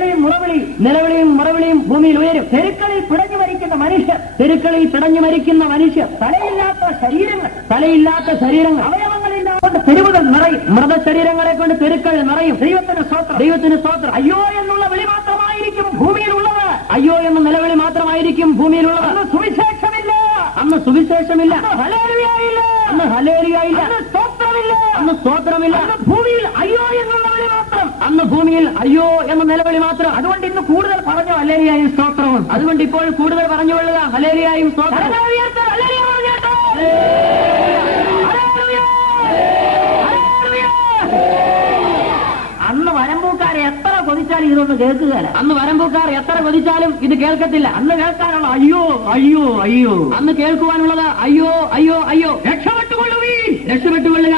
നിലവിളിയും മുറവിളിയും ഭൂമിയിൽ ഉയരും. തെരുക്കളിൽ പിടഞ്ഞു മരിക്കുന്ന മനുഷ്യർ, തെരുക്കളിൽ പിടഞ്ഞു മരിക്കുന്ന മനുഷ്യർ, തലയില്ലാത്ത ശരീരങ്ങൾ, തലയില്ലാത്ത ശരീരങ്ങൾ, അവയവങ്ങളില്ലാത്ത തെരുവുകൾ നിറയും, മൃതശരീരങ്ങളെ കൊണ്ട് തെരുക്കൾ നിറയും. ദൈവത്തിന് സ്തോത്രം, ദൈവത്തിന് സ്തോത്രം. അയ്യോ എന്നുള്ള വിളി മാത്രമായിരിക്കും ഭൂമിയിലുള്ളത്, അയ്യോ എന്ന നിലവിളി മാത്രമായിരിക്കും ഭൂമിയിലുള്ളത്. അന്ന് സുവിശേഷമില്ല, അന്ന് സുവിശേഷമില്ല, ഹല്ലേലൂയയില്ല, അന്ന് ഹല്ലേലൂയയില്ല, അന്ന് സ്തോത്രമില്ല, അന്ന് സ്തോത്രമില്ല. അന്ന് ഭൂമിയിൽ അയ്യോ എന്നുള്ള വിളി മാത്രം, അന്ന് ഭൂമിയിൽ അയ്യോ എന്ന നിലവിളി മാത്രം. അതുകൊണ്ട് ഇന്ന് കൂടുതൽ പറഞ്ഞു ഹല്ലേലൂയയും സ്തോത്രവും. അതുകൊണ്ട് ഇപ്പോൾ കൂടുതൽ പറഞ്ഞുകൊള്ളുക ഹല്ലേലൂയയും സ്തോത്രവും. അന്ന് വരമ്പൂക്കാരെ എത്ര കൊതിച്ചാലും ഇതൊന്നും കേൾക്കുകയല്ല, അന്ന് വരമ്പൂക്കാർ എത്ര കൊതിച്ചാലും ഇത് കേൾക്കത്തില്ല. അന്ന് കേൾക്കാനുള്ള അയ്യോ അയ്യോ അയ്യോ, അന്ന് കേൾക്കുവാനുള്ളത് അയ്യോ അയ്യോ അയ്യോ. രക്ഷപ്പെട്ടുകൊള്ളുവീൻ, രക്ഷപ്പെട്ടുകൊള്ളുക.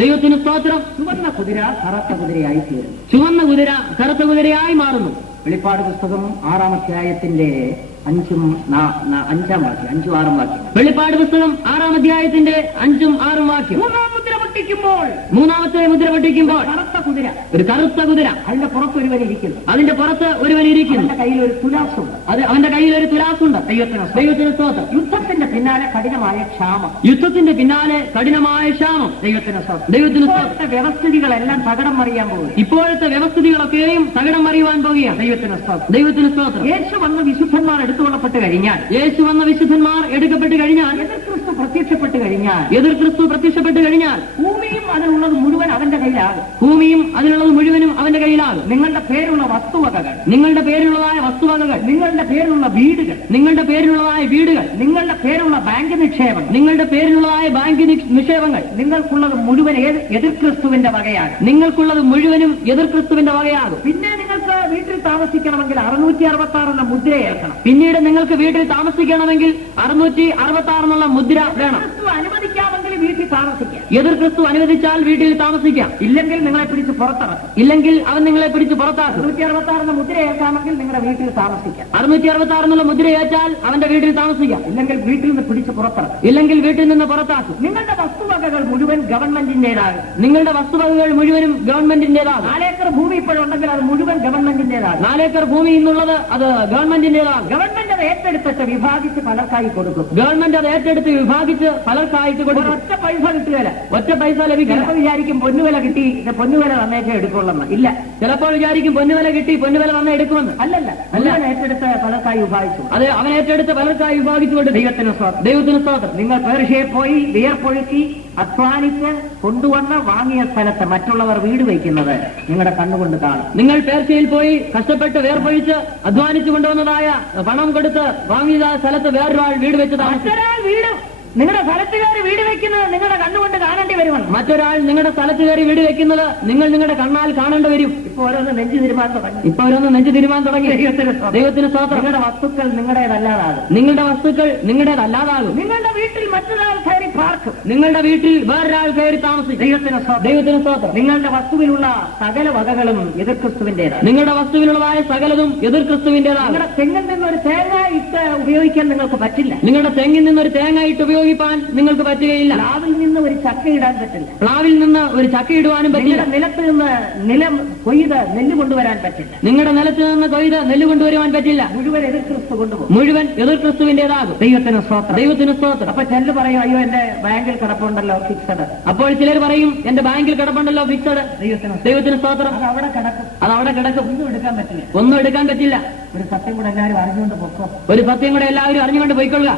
ദൈവത്തിന് സ്തോത്രം. ചുവന്ന കുതിര കറുത്ത കുതിരയായി തീരും, ചുവന്ന കുതിര കറുത്ത കുതിരയായി മാറുന്നു. വെളിപ്പാട് പുസ്തകം 6-ാം അധ്യായത്തിന്റെ 5-ഉം 5-ാം വാക്യം, 5-ഉം 6-ഉം വാക്യം. വെളിപ്പാട് പുസ്തകം 6-ാം അധ്യായത്തിന്റെ 5-ഉം 6-ഉം വാക്യം. 3-ാം മുദ്ര പൊട്ടിക്കുമ്പോൾ കറുത്ത കുതിര, ഒരു കറുത്ത കുതിര, അതിന്റെ പുറത്ത് ഒരുവനിരിക്കുന്നു, അതിന്റെ പുറത്ത് ഒരുവനിരിക്കുന്നു, കയ്യിൽ ഒരു തുലാസുണ്ട്, അവന്റെ കയ്യിൽ ഒരു തുലാസുണ്ട്. ദൈവത്തിന് സ്തോത്രം. യുദ്ധത്തിന്റെ പിന്നാലെ കഠിനമായ ക്ഷാമം, യുദ്ധത്തിന്റെ പിന്നാലെ കഠിനമായ ക്ഷാമം. ദൈവത്തിന് സ്തോത്രം. ദൈവത്തിന് സ്തോത്രം. ഇപ്പോഴത്തെ വ്യവസ്ഥിതികളെല്ലാം തകടം മറിയാൻ പോകും. ഇപ്പോഴത്തെ വ്യവസ്ഥിതികളൊക്കെയും തകിടം മറിയുവാൻ പോകുകയാണ്. ദൈവത്തിന് സ്തോത്രം. ദൈവത്തിന് സ്തോത്രം. യേശു വന്ന് വിശുദ്ധന്മാർ എടുത്തുകൊള്ളപ്പെട്ട് കഴിഞ്ഞാൽ, യേശു വന്ന വിശുദ്ധന്മാർ എടുക്കപ്പെട്ട് കഴിഞ്ഞാൽ, എതിർ ക്രിസ്തു പ്രത്യക്ഷപ്പെട്ട് കഴിഞ്ഞാൽ, എതിർ ക്രിസ്തു പ്രത്യക്ഷപ്പെട്ട് കഴിഞ്ഞാൽ, ഭൂമിയും അതിനുള്ളത് മുഴുവൻ അവന്റെ കയ്യിലാകും. ഭൂമിയും അതിനുള്ളത് മുഴുവനും അവന്റെ കയ്യിലാകും. നിങ്ങളുടെ പേരുള്ള വസ്തുവകകൾ, നിങ്ങളുടെ പേരിലുള്ളതായ വസ്തുവകകൾ, നിങ്ങളുടെ പേരുള്ള വീടുകൾ, നിങ്ങളുടെ പേരിലുള്ളതായ വീടുകൾ, നിങ്ങളുടെ പേരുള്ള ബാങ്ക് നിക്ഷേപങ്ങൾ, നിങ്ങളുടെ പേരിലുള്ളതായ ബാങ്ക് നിക്ഷേപങ്ങൾ, നിങ്ങൾക്കുള്ളത് മുഴുവൻ എതിർ ക്രിസ്തുവിന്റെ വകയാണ്. നിങ്ങൾക്കുള്ളത് മുഴുവനും എതിർ ക്രിസ്തുവിന്റെ വകയാകും. പിന്നെ നിങ്ങൾക്ക് വീട്ടിൽ താമസിക്കണമെങ്കിൽ 666 എന്ന മുദ്ര ഏൽക്കണം. പിന്നീട് നിങ്ങൾക്ക് വീട്ടിൽ താമസിക്കണമെങ്കിൽ 666 എന്നുള്ള മുദ്ര വേണം. ക്രിസ്തു അനുവദിക്കാമെങ്കിൽ വീട്ടിൽ താമസിക്കാം. എതിർ ക്രിസ്തു അനുവദിച്ചാൽ വീട്ടിൽ താമസിക്കാം. ഇല്ലെങ്കിൽ നിങ്ങളെ പിടിച്ച് പുറത്തിറക്കും. ഇല്ലെങ്കിൽ അവൻ നിങ്ങളെ പിടിച്ച് പുറത്താക്കും. 666 എന്ന മുദ്ര ഏൽക്കാമെങ്കിൽ നിങ്ങളുടെ വീട്ടിൽ താമസിക്കാം. 666 എന്നുള്ള മുദ്ര ഏറ്റാൽ അവന്റെ വീട്ടിൽ താമസിക്കാം. ഇല്ലെങ്കിൽ വീട്ടിൽ നിന്ന് പിടിച്ച് പുറത്തിറക്കും. ഇല്ലെങ്കിൽ വീട്ടിൽ നിന്ന് പുറത്താക്കും. നിങ്ങളുടെ വസ്തുവകകൾ മുഴുവൻ ഗവൺമെന്റിന്റേതാകും. നിങ്ങളുടെ വസ്തുവകകൾ മുഴുവനും ഗവൺമെന്റിന്റേതാകും. 4 ഏക്കർ ഭൂമി ഇപ്പോഴുണ്ടെങ്കിൽ അത് മുഴുവൻ ഗവൺമെന്റിന്റേതാകും. 4 ഏക്കർ ഭൂമി എന്നുള്ളത് അത് ഗവൺമെന്റിന്റേതാകും. ഗവൺമെന്റ് അത് ഏറ്റെടുത്തിട്ട് വിഭാഗിച്ച് പലർക്കായി കൊടുക്കും. ഗവൺമെന്റ് അത് ഏറ്റെടുത്ത് വിഭാഗിച്ച് പലർക്കായിട്ട് കൊടുക്കും. ഒറ്റ പൈസ കിട്ടുകയില്ല. ഒറ്റ പൈസ ലഭിക്കില്ല. ചിലപ്പോൾ വിചാരിക്കും പൊന്നുവില കിട്ടി, പൊന്നുവില തന്നേക്കെ എടുക്കുള്ളെന്ന്. ഇല്ല. ചിലപ്പോൾ വിചാരിക്കും പൊന്നുവില കിട്ടി, പൊന്നുവില വന്ന് എടുക്കുമെന്ന്. അല്ലല്ല, മുഴുവൻ ഏറ്റെടുത്ത് പലർക്കായി വിഭാഗിച്ചു. അത് അവൻ ഏറ്റെടുത്ത് പലർക്കായി വിഭാഗിച്ചുകൊണ്ട്. ദൈവത്തിന് സ്തോത്രം. ദൈവത്തിന് സ്തോത്രം. നിങ്ങൾ പേർഷ്യയിൽ പോയി വിയർപ്പൊഴുക്കി അധ്വാനിച്ച് കൊണ്ടുവന്ന് വാങ്ങിയ സ്ഥലത്ത് മറ്റുള്ളവർ വീട് വയ്ക്കുന്നത് നിങ്ങളുടെ കണ്ണുകൊണ്ട് കാണും. നിങ്ങൾ പേർഷ്യയിൽ പോയി കഷ്ടപ്പെട്ട് വേർപ്പൊഴിച്ച് അധ്വാനിച്ചു കൊണ്ടുവന്നതായ പണം കൊടുത്ത് വാങ്ങിയ സ്ഥലത്ത് വേറൊരാൾ വീട് വെച്ച് താമസിച്ചു. മറ്റൊരാൾ വീട് നിങ്ങളുടെ സ്ഥലത്ത് കയറി വീട് വെക്കുന്നത് നിങ്ങളുടെ കണ്ണുകൊണ്ട് കാണേണ്ടി വരുമെന്ന്. മറ്റൊരാൾ നിങ്ങളുടെ സ്ഥലത്ത് കയറി വീട് വെക്കുന്നത് നിങ്ങൾ നിങ്ങളുടെ കണ്ണാൽ കാണേണ്ടി വരും. ഇപ്പൊ ഓരോന്ന് നെഞ്ചു തിരുമാൻ തുടങ്ങി. ഇപ്പൊ ഓരോന്ന് നെഞ്ചു തിരുമാൻ തുടങ്ങി. ദൈവത്തിന് സ്തോത്രം. നിങ്ങളുടെ വസ്തുക്കൾ നിങ്ങളുടേതല്ലാതാകും. നിങ്ങളുടെ വസ്തുക്കൾ നിങ്ങളുടേതല്ലാതാകും. നിങ്ങളുടെ വീട്ടിൽ മറ്റൊരാൾ കയറി പാർക്കും. നിങ്ങളുടെ വീട്ടിൽ വേറൊരാൾ കയറി താമസിക്കും. ദൈവത്തിന് സ്തോത്രം. ദൈവത്തിന് സ്തോത്രം. നിങ്ങളുടെ വസ്തുവിലുള്ള സകല വകകളും എതിർ ക്രിസ്തുവിന്റേതാണ്. നിങ്ങളുടെ വസ്തുവിനുള്ളതായ സകലതും എതിർ ക്രിസ്തുവിന്റേതാണ്. നിങ്ങളുടെ തെങ്ങിൽ നിന്നൊരു തേങ്ങ ഇട്ട് ഉപയോഗിക്കാൻ നിങ്ങൾക്ക് പറ്റില്ല. നിങ്ങളുടെ തെങ്ങിൽ നിന്നൊരു തേങ്ങ ഇട്ട് ഉപയോഗിക്കാൻ നിങ്ങൾക്ക് പറ്റുകയില്ല. പ്ലാവിൽ നിന്ന് ഒരു ചക്ക ഇടാൻ പറ്റില്ല. പ്ലാവിൽ നിന്ന് ഒരു ചക്ക ഇടുവാനും പറ്റില്ല. നിങ്ങളുടെ നിലത്ത് നിന്ന് നിലം കൊയ്ത് നെല്ല് കൊണ്ടുവരാൻ പറ്റില്ല. നിങ്ങളുടെ നിലത്ത് നിന്ന് കൊയ്ത് നെല്ല് കൊണ്ടുവരുവാൻ പറ്റില്ല. മുഴുവൻ എതിർ ക്രിസ്തു കൊണ്ടുപോകും. മുഴുവൻ എതിർ ക്രിസ്തുവിന്റേതാകും. ദൈവത്തിന് സ്തോത്രം. ദൈവത്തിന് സ്തോത്രം. അപ്പൊ ചെല്ലു പറയും, അയ്യോ എന്റെ ബാങ്കിൽ കിടപ്പുണ്ടല്ലോ ഫിക്സഡ്. അപ്പോൾ ചിലർ പറയും എന്റെ ബാങ്കിൽ കിടപ്പുണ്ടല്ലോ ഫിക്സഡ്. ദൈവത്തിന് സ്തോത്രം. അത് അവിടെ കിടക്കും. അത് അവിടെ കിടക്കും. ഒന്നും എടുക്കാൻ പറ്റില്ല. ഒന്നും എടുക്കാൻ പറ്റില്ല. ഒരു സത്യം കൂടെ എല്ലാവരും അറിഞ്ഞുകൊണ്ട് പൊക്കോ. ഒരു സത്യം കൂടെ എല്ലാവരും അറിഞ്ഞുകൊണ്ട് പോയിക്കൊള്ളുക.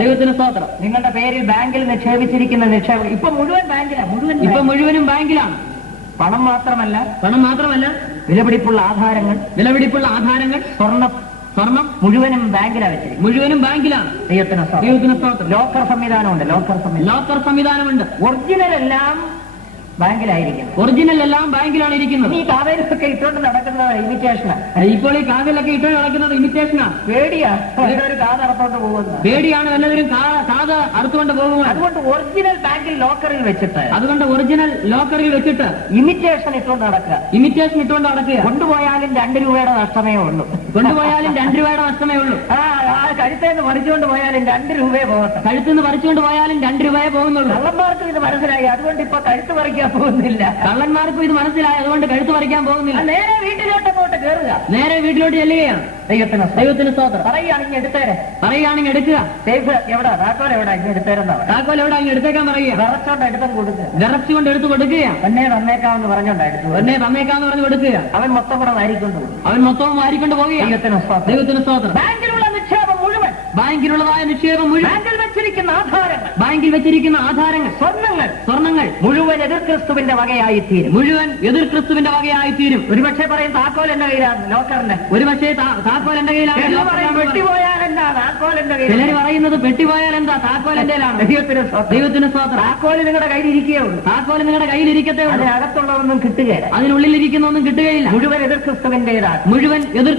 ദൈവത്തിന് സ്തോത്രം. നിങ്ങളുടെ പേരിൽ ബാങ്കിൽ നിക്ഷേപിച്ചിരിക്കുന്ന നിക്ഷേപം ഇപ്പൊ മുഴുവൻ ബാങ്കിലാണ്. ഇപ്പൊ മുഴുവനും ബാങ്കിലാണ്. പണം മാത്രമല്ല, വിലപിടിപ്പുള്ള ആധാരങ്ങൾ, സ്വർണം മുഴുവനും ബാങ്കിലാണ് വെച്ചിരിക്കുന്നത്. മുഴുവനും ബാങ്കിലാണ്. ദൈവത്തിന് സ്തോത്രം. ലോക്കർ സംവിധാനമുണ്ട്. ലോക്കർ സംവിധാനമുണ്ട്. ഒറിജിനൽ എല്ലാം ബാങ്കിലായിരിക്കും. ഒറിജിനൽ എല്ലാം ബാങ്കിലാണ് ഇരിക്കുന്നത്. ഈ കാവേരിലൊക്കെ ഇട്ടുകൊണ്ട് നടക്കുന്നത് ഇമിറ്റേഷനാണ്. ഇപ്പോൾ ഈ കാതിലൊക്കെ ഇട്ടുകൊണ്ട് നടക്കുന്നത് ഇമിറ്റേഷനാണ്. പേടിയാണ് ഒരു കാത് അറുത്തോണ്ട് പോകുന്നത്. പേടിയാണ് എല്ലാവരും കാത് അറുത്തുകൊണ്ട് പോകുന്നത്. അതുകൊണ്ട് ഒറിജിനൽ ബാങ്കിൽ ലോക്കറിൽ വെച്ചിട്ട്, ഇമിറ്റേഷൻ ഇട്ടുകൊണ്ട് നടക്കുക. കൊണ്ടുപോയാലും 2 രൂപയുടെ നഷ്ടമേ ഉള്ളൂ. കഴുത്തേന്ന് പറിച്ചുകൊണ്ട് പോയാലും 2 രൂപയെ പോകട്ടെ. കഴുത്തുനിന്ന് പറിച്ചുകൊണ്ട് പോയാലും 2 രൂപയെ പോകുന്നുള്ളൂ. കള്ളന്മാർക്കും ഇത് മനസ്സിലായി. അതുകൊണ്ട് ഇപ്പൊ കഴുത്ത് പറിക്കാൻ പോകുന്നില്ല. കള്ളന്മാർക്കും ഇത് മനസ്സിലായി. അതുകൊണ്ട് കഴുത്ത് പറിക്കാൻ പോകുന്നില്ല. നേരെ വീട്ടിലോട്ട് കയറുക. നേരെ വീട്ടിലോട്ട് ചെല്ലുകയാണ്. ദൈവത്തിന് സ്തോത്രം. പറയുകയാണെങ്കിൽ എടുത്തേരെ. എടുക്കുക. സേഫ് എവിടെ? താക്കോൽ എവിടെ? ഇങ്ങനെ എടുത്തേരെന്നാണ്. താക്കോൽ എവിടെ? അങ്ങ് എടുത്തേക്കാൻ പറയുക. വിറച്ചോണ്ട് എടുത്തും കൊടുക്കുക. വിറച്ചുകൊണ്ട് എടുത്ത് കൊടുക്കുക. എന്നെ തന്നേക്കാമെന്ന് പറഞ്ഞോണ്ടായിരുന്നു. പറഞ്ഞു കൊടുക്കുക. അവൻ മൊത്തം കൂടെ വാരിക്കൊണ്ട് പോവുക. ദൈവത്തിന് സ്തോത്രം. ബാങ്കിലുള്ള നിക്ഷേപം മുഴുവൻ, ബാങ്കിലുള്ളതായ നിക്ഷേപം മുഴുവൻ, ബാങ്കിൽ വെച്ചിരിക്കുന്ന ആധാരങ്ങൾ, സ്വർണ്ണങ്ങൾ മുഴുവൻ എതിർ ക്രിസ്തുവിന്റെ വകയായിത്തീരും. ഒരുപക്ഷെ പറയും താക്കോൽ എന്റെ കയ്യിലാണ്, ലോക്കറിന്റെ. ഒരുപക്ഷെ താക്കോൽ എന്റെ കയ്യിലാണ്. പെട്ടിപോയാൽ എന്താ? താക്കോൽ എന്റെ കയ്യിൽ. ചിലർ പറയുന്നത് പെട്ടിപോയാൽ എന്താ? താക്കോൽ എന്റെയിലാണ്. ദൈവത്തിന് സ്തോത്രം. താക്കോല് നിങ്ങളുടെ കയ്യിൽ ഇരിക്കുകയുള്ളൂ. താക്കോല് നിങ്ങളുടെ കയ്യിൽ ഇരിക്കത്തേ ഉള്ളൂ. അതിനകത്തുള്ളതൊന്നും കിട്ടുകയില്ല. അതിനുള്ളിലിരിക്കുന്നൊന്നും കിട്ടുകയില്ല. മുഴുവൻ എതിർ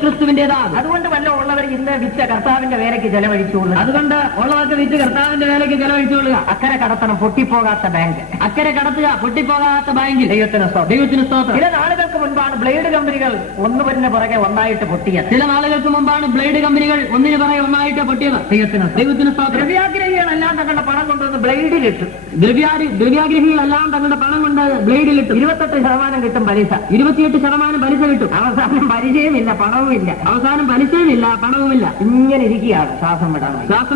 ക്രിസ്തുവിന്റേതാണ്. അതുകൊണ്ട് വല്ല ഉള്ളവർ ഇന്ന് വിറ്റ കർത്താവിന്റെ വേലയ്ക്ക് ചെലവഴിച്ചുകൊള്ളുക. അതുകൊണ്ട് ഉള്ളതൊക്കെ വിറ്റ് കർത്താവിന്റെ വേലയ്ക്ക് ചെലവഴിച്ചുകൊള്ളുക. അക്കരെ കടത്തണം പൊട്ടിപ്പോകാത്ത ബാങ്ക്. അക്കരെ കടത്തുക പൊട്ടിപ്പോകാത്ത ബാങ്കിൽ. ദൈവത്തിന് സ്തോത്രം. ദൈവത്തിന് സ്തോത്രം. ചില നാളുകൾക്ക് മുൻപാണ് ബ്ലേഡ് കമ്പനികൾ ഒന്നുപരിന് പുറകെ ഒന്നായിട്ട് പൊട്ടിയത്. ചില നാളുകൾക്ക് മുമ്പാണ് ബ്ലേഡ് കമ്പനികൾ ഒന്നിനു പുറകെ ഒന്നായിട്ട് പൊട്ടിയത്. ദൈവത്തിന് സ്തോത്രം. ദ്രവ്യാഗ്രഹികളെല്ലാം തങ്ങളുടെ പണം കൊണ്ടുവന്ന് ബ്ലേഡിലിട്ടു. ദ്രവ്യാഗ്രഹികളെല്ലാം തങ്ങളുടെ പണം കൊണ്ട് ബ്ലേഡിലിട്ടു. 28% കിട്ടും പലിശ. 28% പലിശ കിട്ടും. അവസാനം പരിചയമില്ല, പണവുമില്ല. അവസാനം പലിശയുമില്ല, പണവുമില്ല. ഇങ്ങനെ ഇരിക്കുകയാണ്, ശ്വാസം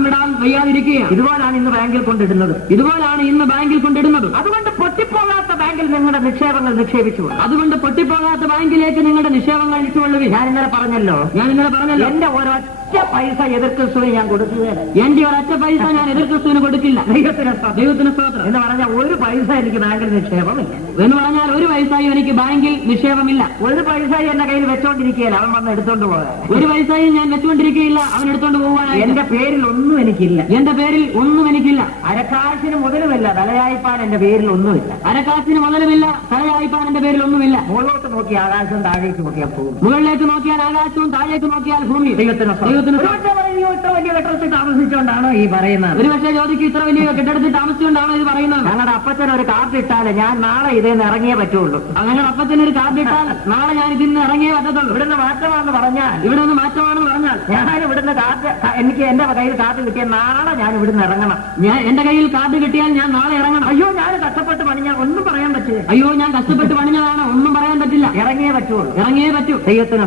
വിടാൻ വയ്യാതിരിക്കുകയാണ്. ഇതുപോലാണ് ഇന്ന് ബാങ്കിൽ കൊണ്ടിടുന്നത്. ഇതുപോലാണ് ഇന്ന് ബാങ്കിൽ കൊണ്ടിടുന്നത്. അതുകൊണ്ട് പൊട്ടിപ്പോകാത്ത ബാങ്കിൽ നിങ്ങളുടെ നിക്ഷേപങ്ങൾ നിക്ഷേപിച്ചു. അതുകൊണ്ട് പൊട്ടിപ്പോകാത്ത ബാങ്കിലേക്ക് നിങ്ങളുടെ നിക്ഷേപങ്ങൾ അഴിച്ചുകൊള്ളുക. ഞാൻ ഇന്നലെ പറഞ്ഞല്ലോ എന്റെ ഒരൊറ്റ പൈസ എതിർ ക്രിസ്തുവിന് ഞാൻ കൊടുക്കുകയില്ല. എന്റെ ഒരൊറ്റ പൈസ ഞാൻ എതിർ ക്രിസ്തുവിന് കൊടുക്കില്ല. ദൈവത്തിന് സ്തോത്രം. എന്ന് പറഞ്ഞാൽ ഒരു പൈസ എനിക്ക് ബാങ്കിൽ നിക്ഷേപമില്ല. എന്ന് പറഞ്ഞാൽ ഒരു പൈസയും എനിക്ക് ബാങ്കിൽ നിക്ഷേപമില്ല. ഒരു പൈസ എന്റെ കയ്യിൽ വെച്ചോണ്ടിരിക്കുകയില്ല, അവൻ വന്ന് എടുത്തോണ്ട് പോകാൻ. ഒരു പൈസയും ഞാൻ വെച്ചുകൊണ്ടിരിക്കുകയില്ല, അവൻ എടുത്തോണ്ട് പോകാനായി. എന്റെ പേരിൽ ഒന്നും എനിക്കില്ല. എന്റെ പേരിൽ ഒന്നും എനിക്കില്ല. അരക്കാശിന് മുതലുമില്ല, തലയായിപ്പാൻ എന്റെ പേരിൽ ഒന്നുമില്ല. അരക്കാശിന് മുതലുമില്ല, തലയായിപ്പാൻ എന്റെ പേരിൽ ഒന്നുമില്ല. മുകളിലോട്ട് നോക്കി ആകാശവും താഴേക്ക് നോക്കിയാൽ പോകും. മുകളിലേക്ക് നോക്കിയാൽ ആകാശവും താഴേക്ക് നോക്കിയാൽ ഭൂമി. ദൈവത്തിന് ഇത്ര വലിയ കെട്ടിടത്തിൽ താമസിച്ചുകൊണ്ടാണോ ഈ പറയുന്നത്? ഒരു പക്ഷേ ചോദിക്കും, ഇത്ര വലിയ കെട്ടിടത്തിൽ താമസിച്ചുകൊണ്ടാണോ ഇത് പറയുന്നത്? ഞങ്ങളുടെ അപ്പച്ചൻ ഒരു കാർഡ് ഇട്ടാല് ഞാൻ നാളെ ഇതിൽ ഇറങ്ങിയേ പറ്റുള്ളൂ. ഞങ്ങളുടെ അപ്പച്ചന് ഒരു കാർഡ് ഇട്ടാൽ നാളെ ഞാൻ ഇതിന്ന് ഇറങ്ങിയേ പറ്റത്തുള്ളൂ. ഇവിടുന്ന് മാറ്റമാണെന്ന് പറഞ്ഞാൽ ഞാൻ ഇവിടുന്ന് കാർഡ്, എനിക്ക് എന്റെ കയ്യിൽ കാർഡ് കിട്ടിയ നാളെ ഞാൻ ഇവിടുന്ന് ഇറങ്ങണം. എന്റെ കയ്യിൽ കാർഡ് കിട്ടിയാൽ ഞാൻ നാളെ ഇറങ്ങണം. അയ്യോ ഞാൻ കഷ്ടപ്പെട്ട് പണിഞ്ഞാൽ ഒന്നും പറയാൻ പറ്റില്ല. അയ്യോ ഞാൻ കഷ്ടപ്പെട്ട് പണിഞ്ഞതാണ്, ഒന്നും പറയാൻ പറ്റില്ല. ഇറങ്ങിയേ പറ്റുള്ളൂ. ഇറങ്ങിയേ പറ്റൂ. ദൈവത്തിന്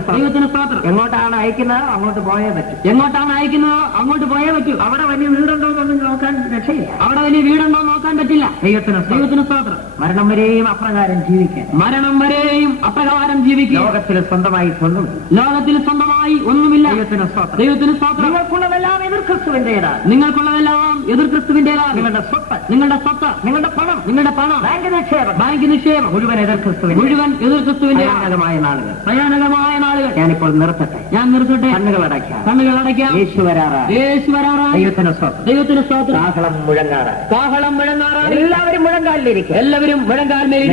സ്തോത്രം. എങ്ങോട്ടാണ് അയക്കുന്നത് അങ്ങോട്ട് പോയേ പറ്റും. എങ്ങോട്ടാണ് അയക്കുന്നതോ അങ്ങോട്ട് പോയേ പറ്റൂ. അവിടെ വലിയ വീടുണ്ടോ എന്നൊന്നും നോക്കാൻ രക്ഷയില്ല. അവിടെ വലിയ വീടുണ്ടോ നോക്കാൻ പറ്റില്ല. ദൈവത്തിന് സ്തോത്രം. മരണം വരെയും അപ്രകാരം ജീവിക്കാൻ. മരണം വരെയും അപ്രകാരം ജീവിക്കുക. ലോകത്തിൽ സ്വന്തമായി ഒന്നുമില്ല. ദൈവത്തിന് സ്തോത്രം. നിങ്ങൾക്കുള്ളതെല്ലാം എതിർ ക്രിസ്തുവിന്റേതാണ്. നിങ്ങൾക്കുള്ളതെല്ലാം എതിർ ക്രിസ്തുവിന്റേതാണ്. നിങ്ങളുടെ സ്വത്ത്, നിങ്ങളുടെ പണം, ബാങ്ക് നിക്ഷേപം മുഴുവൻ എതിർ ക്രിസ്തുവിന്റെ. ഭയാനകമായ നാളുകൾ. ഞാനിപ്പോൾ നിർത്തട്ടെ. കണ്ണുകൾ അടയ്ക്കാം. യേശു വരാറായി. ദൈവത്തിന് സ്തോത്രം. കാഹളം മുഴങ്ങാറായി. എല്ലാവരും മുഴങ്കാലിലിരിക്കും.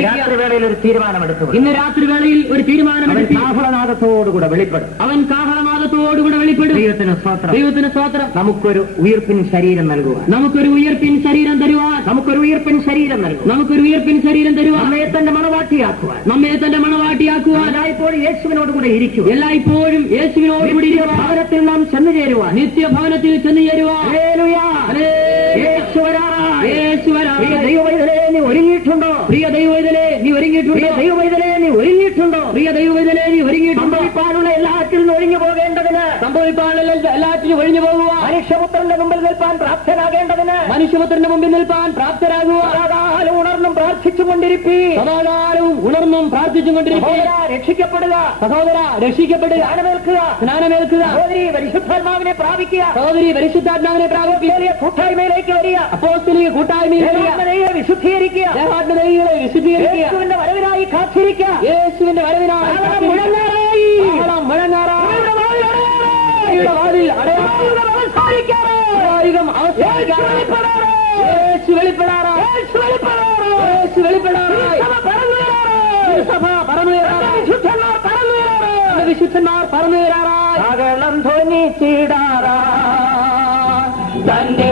രാത്രിവേളയിൽ ഒരു തീരുമാനമെടുത്തു. ഇന്ന് രാത്രിവേളയിൽ ഒരു തീരുമാനമെടുത്തു. കാഹളനാദത്തോടുകൂടെ വെളിപ്പെടും. അവൻ കാഹളനാദത്തോടുകൂടെ വെളിപ്പെടും. ദൈവത്തിന് സ്തോത്രം. നമുക്കൊരു ഉയിർപ്പിൻ ശരീരം നൽകുവാൻ. നമുക്കൊരു ഉയിർപ്പിൻ ശരീരം തരുവാൻ. നമ്മെ തന്റെ മണവാട്ടിയാക്കുവാൻ. എല്ലായ്പ്പോഴും യേശുവിനോടുകൂടെ ഇരിക്കും. ഭവനത്തിൽ നാം ചെന്നു ചേരുവാൻ. നിത്യഭവനത്തിൽ ചെന്നു ചേരുവാൻ. ദൈവവൈതലേ നീ ഒരുങ്ങിയിട്ടുണ്ടോ? പ്രിയ ദൈവവൈതലേ നീ ഒരുങ്ങിയിട്ടുണ്ടോ? സംഭവിക്കാനുള്ള എല്ലാറ്റിലും ഒഴിഞ്ഞു പോകേണ്ടതിന്, എല്ലാറ്റിനും ഒഴിഞ്ഞു പോകുവാൻ. മനുഷ്യപുത്രന്റെ മുമ്പിൽ നിൽപ്പാൻ പ്രാപ്തനാകേണ്ടതിന്, മനുഷ്യപുത്രന്റെ മുമ്പിൽ നിൽപ്പാൻ പ്രാപ്തരാകുക. സദാകാലം ഉണർന്നും പ്രാർത്ഥിച്ചുകൊണ്ടിരിപ്പി. രക്ഷിക്കപ്പെടുക. സഹോദര രക്ഷിക്കപ്പെടുക. സ്നാനമേൽക്കുക. സഹോദരി പരിശുദ്ധാത്മാവിനെ പ്രാപിക്കുക. കൂട്ടായ്മയിലേക്ക് വരിക. അപ്പോസ്തലിക കൂട്ടായ്മയിലേക്ക് വിശുദ്ധീകരിക്കുക. യേശുവിന്റെ വരവിനായി കാത്തിരിക്കുക. യേശുവിന്റെ വരവിനായി വിശുദ്ധന്മാർ പറന്നു വരാറായി. ധ്വനിച്ചിടാറാ തന്റെ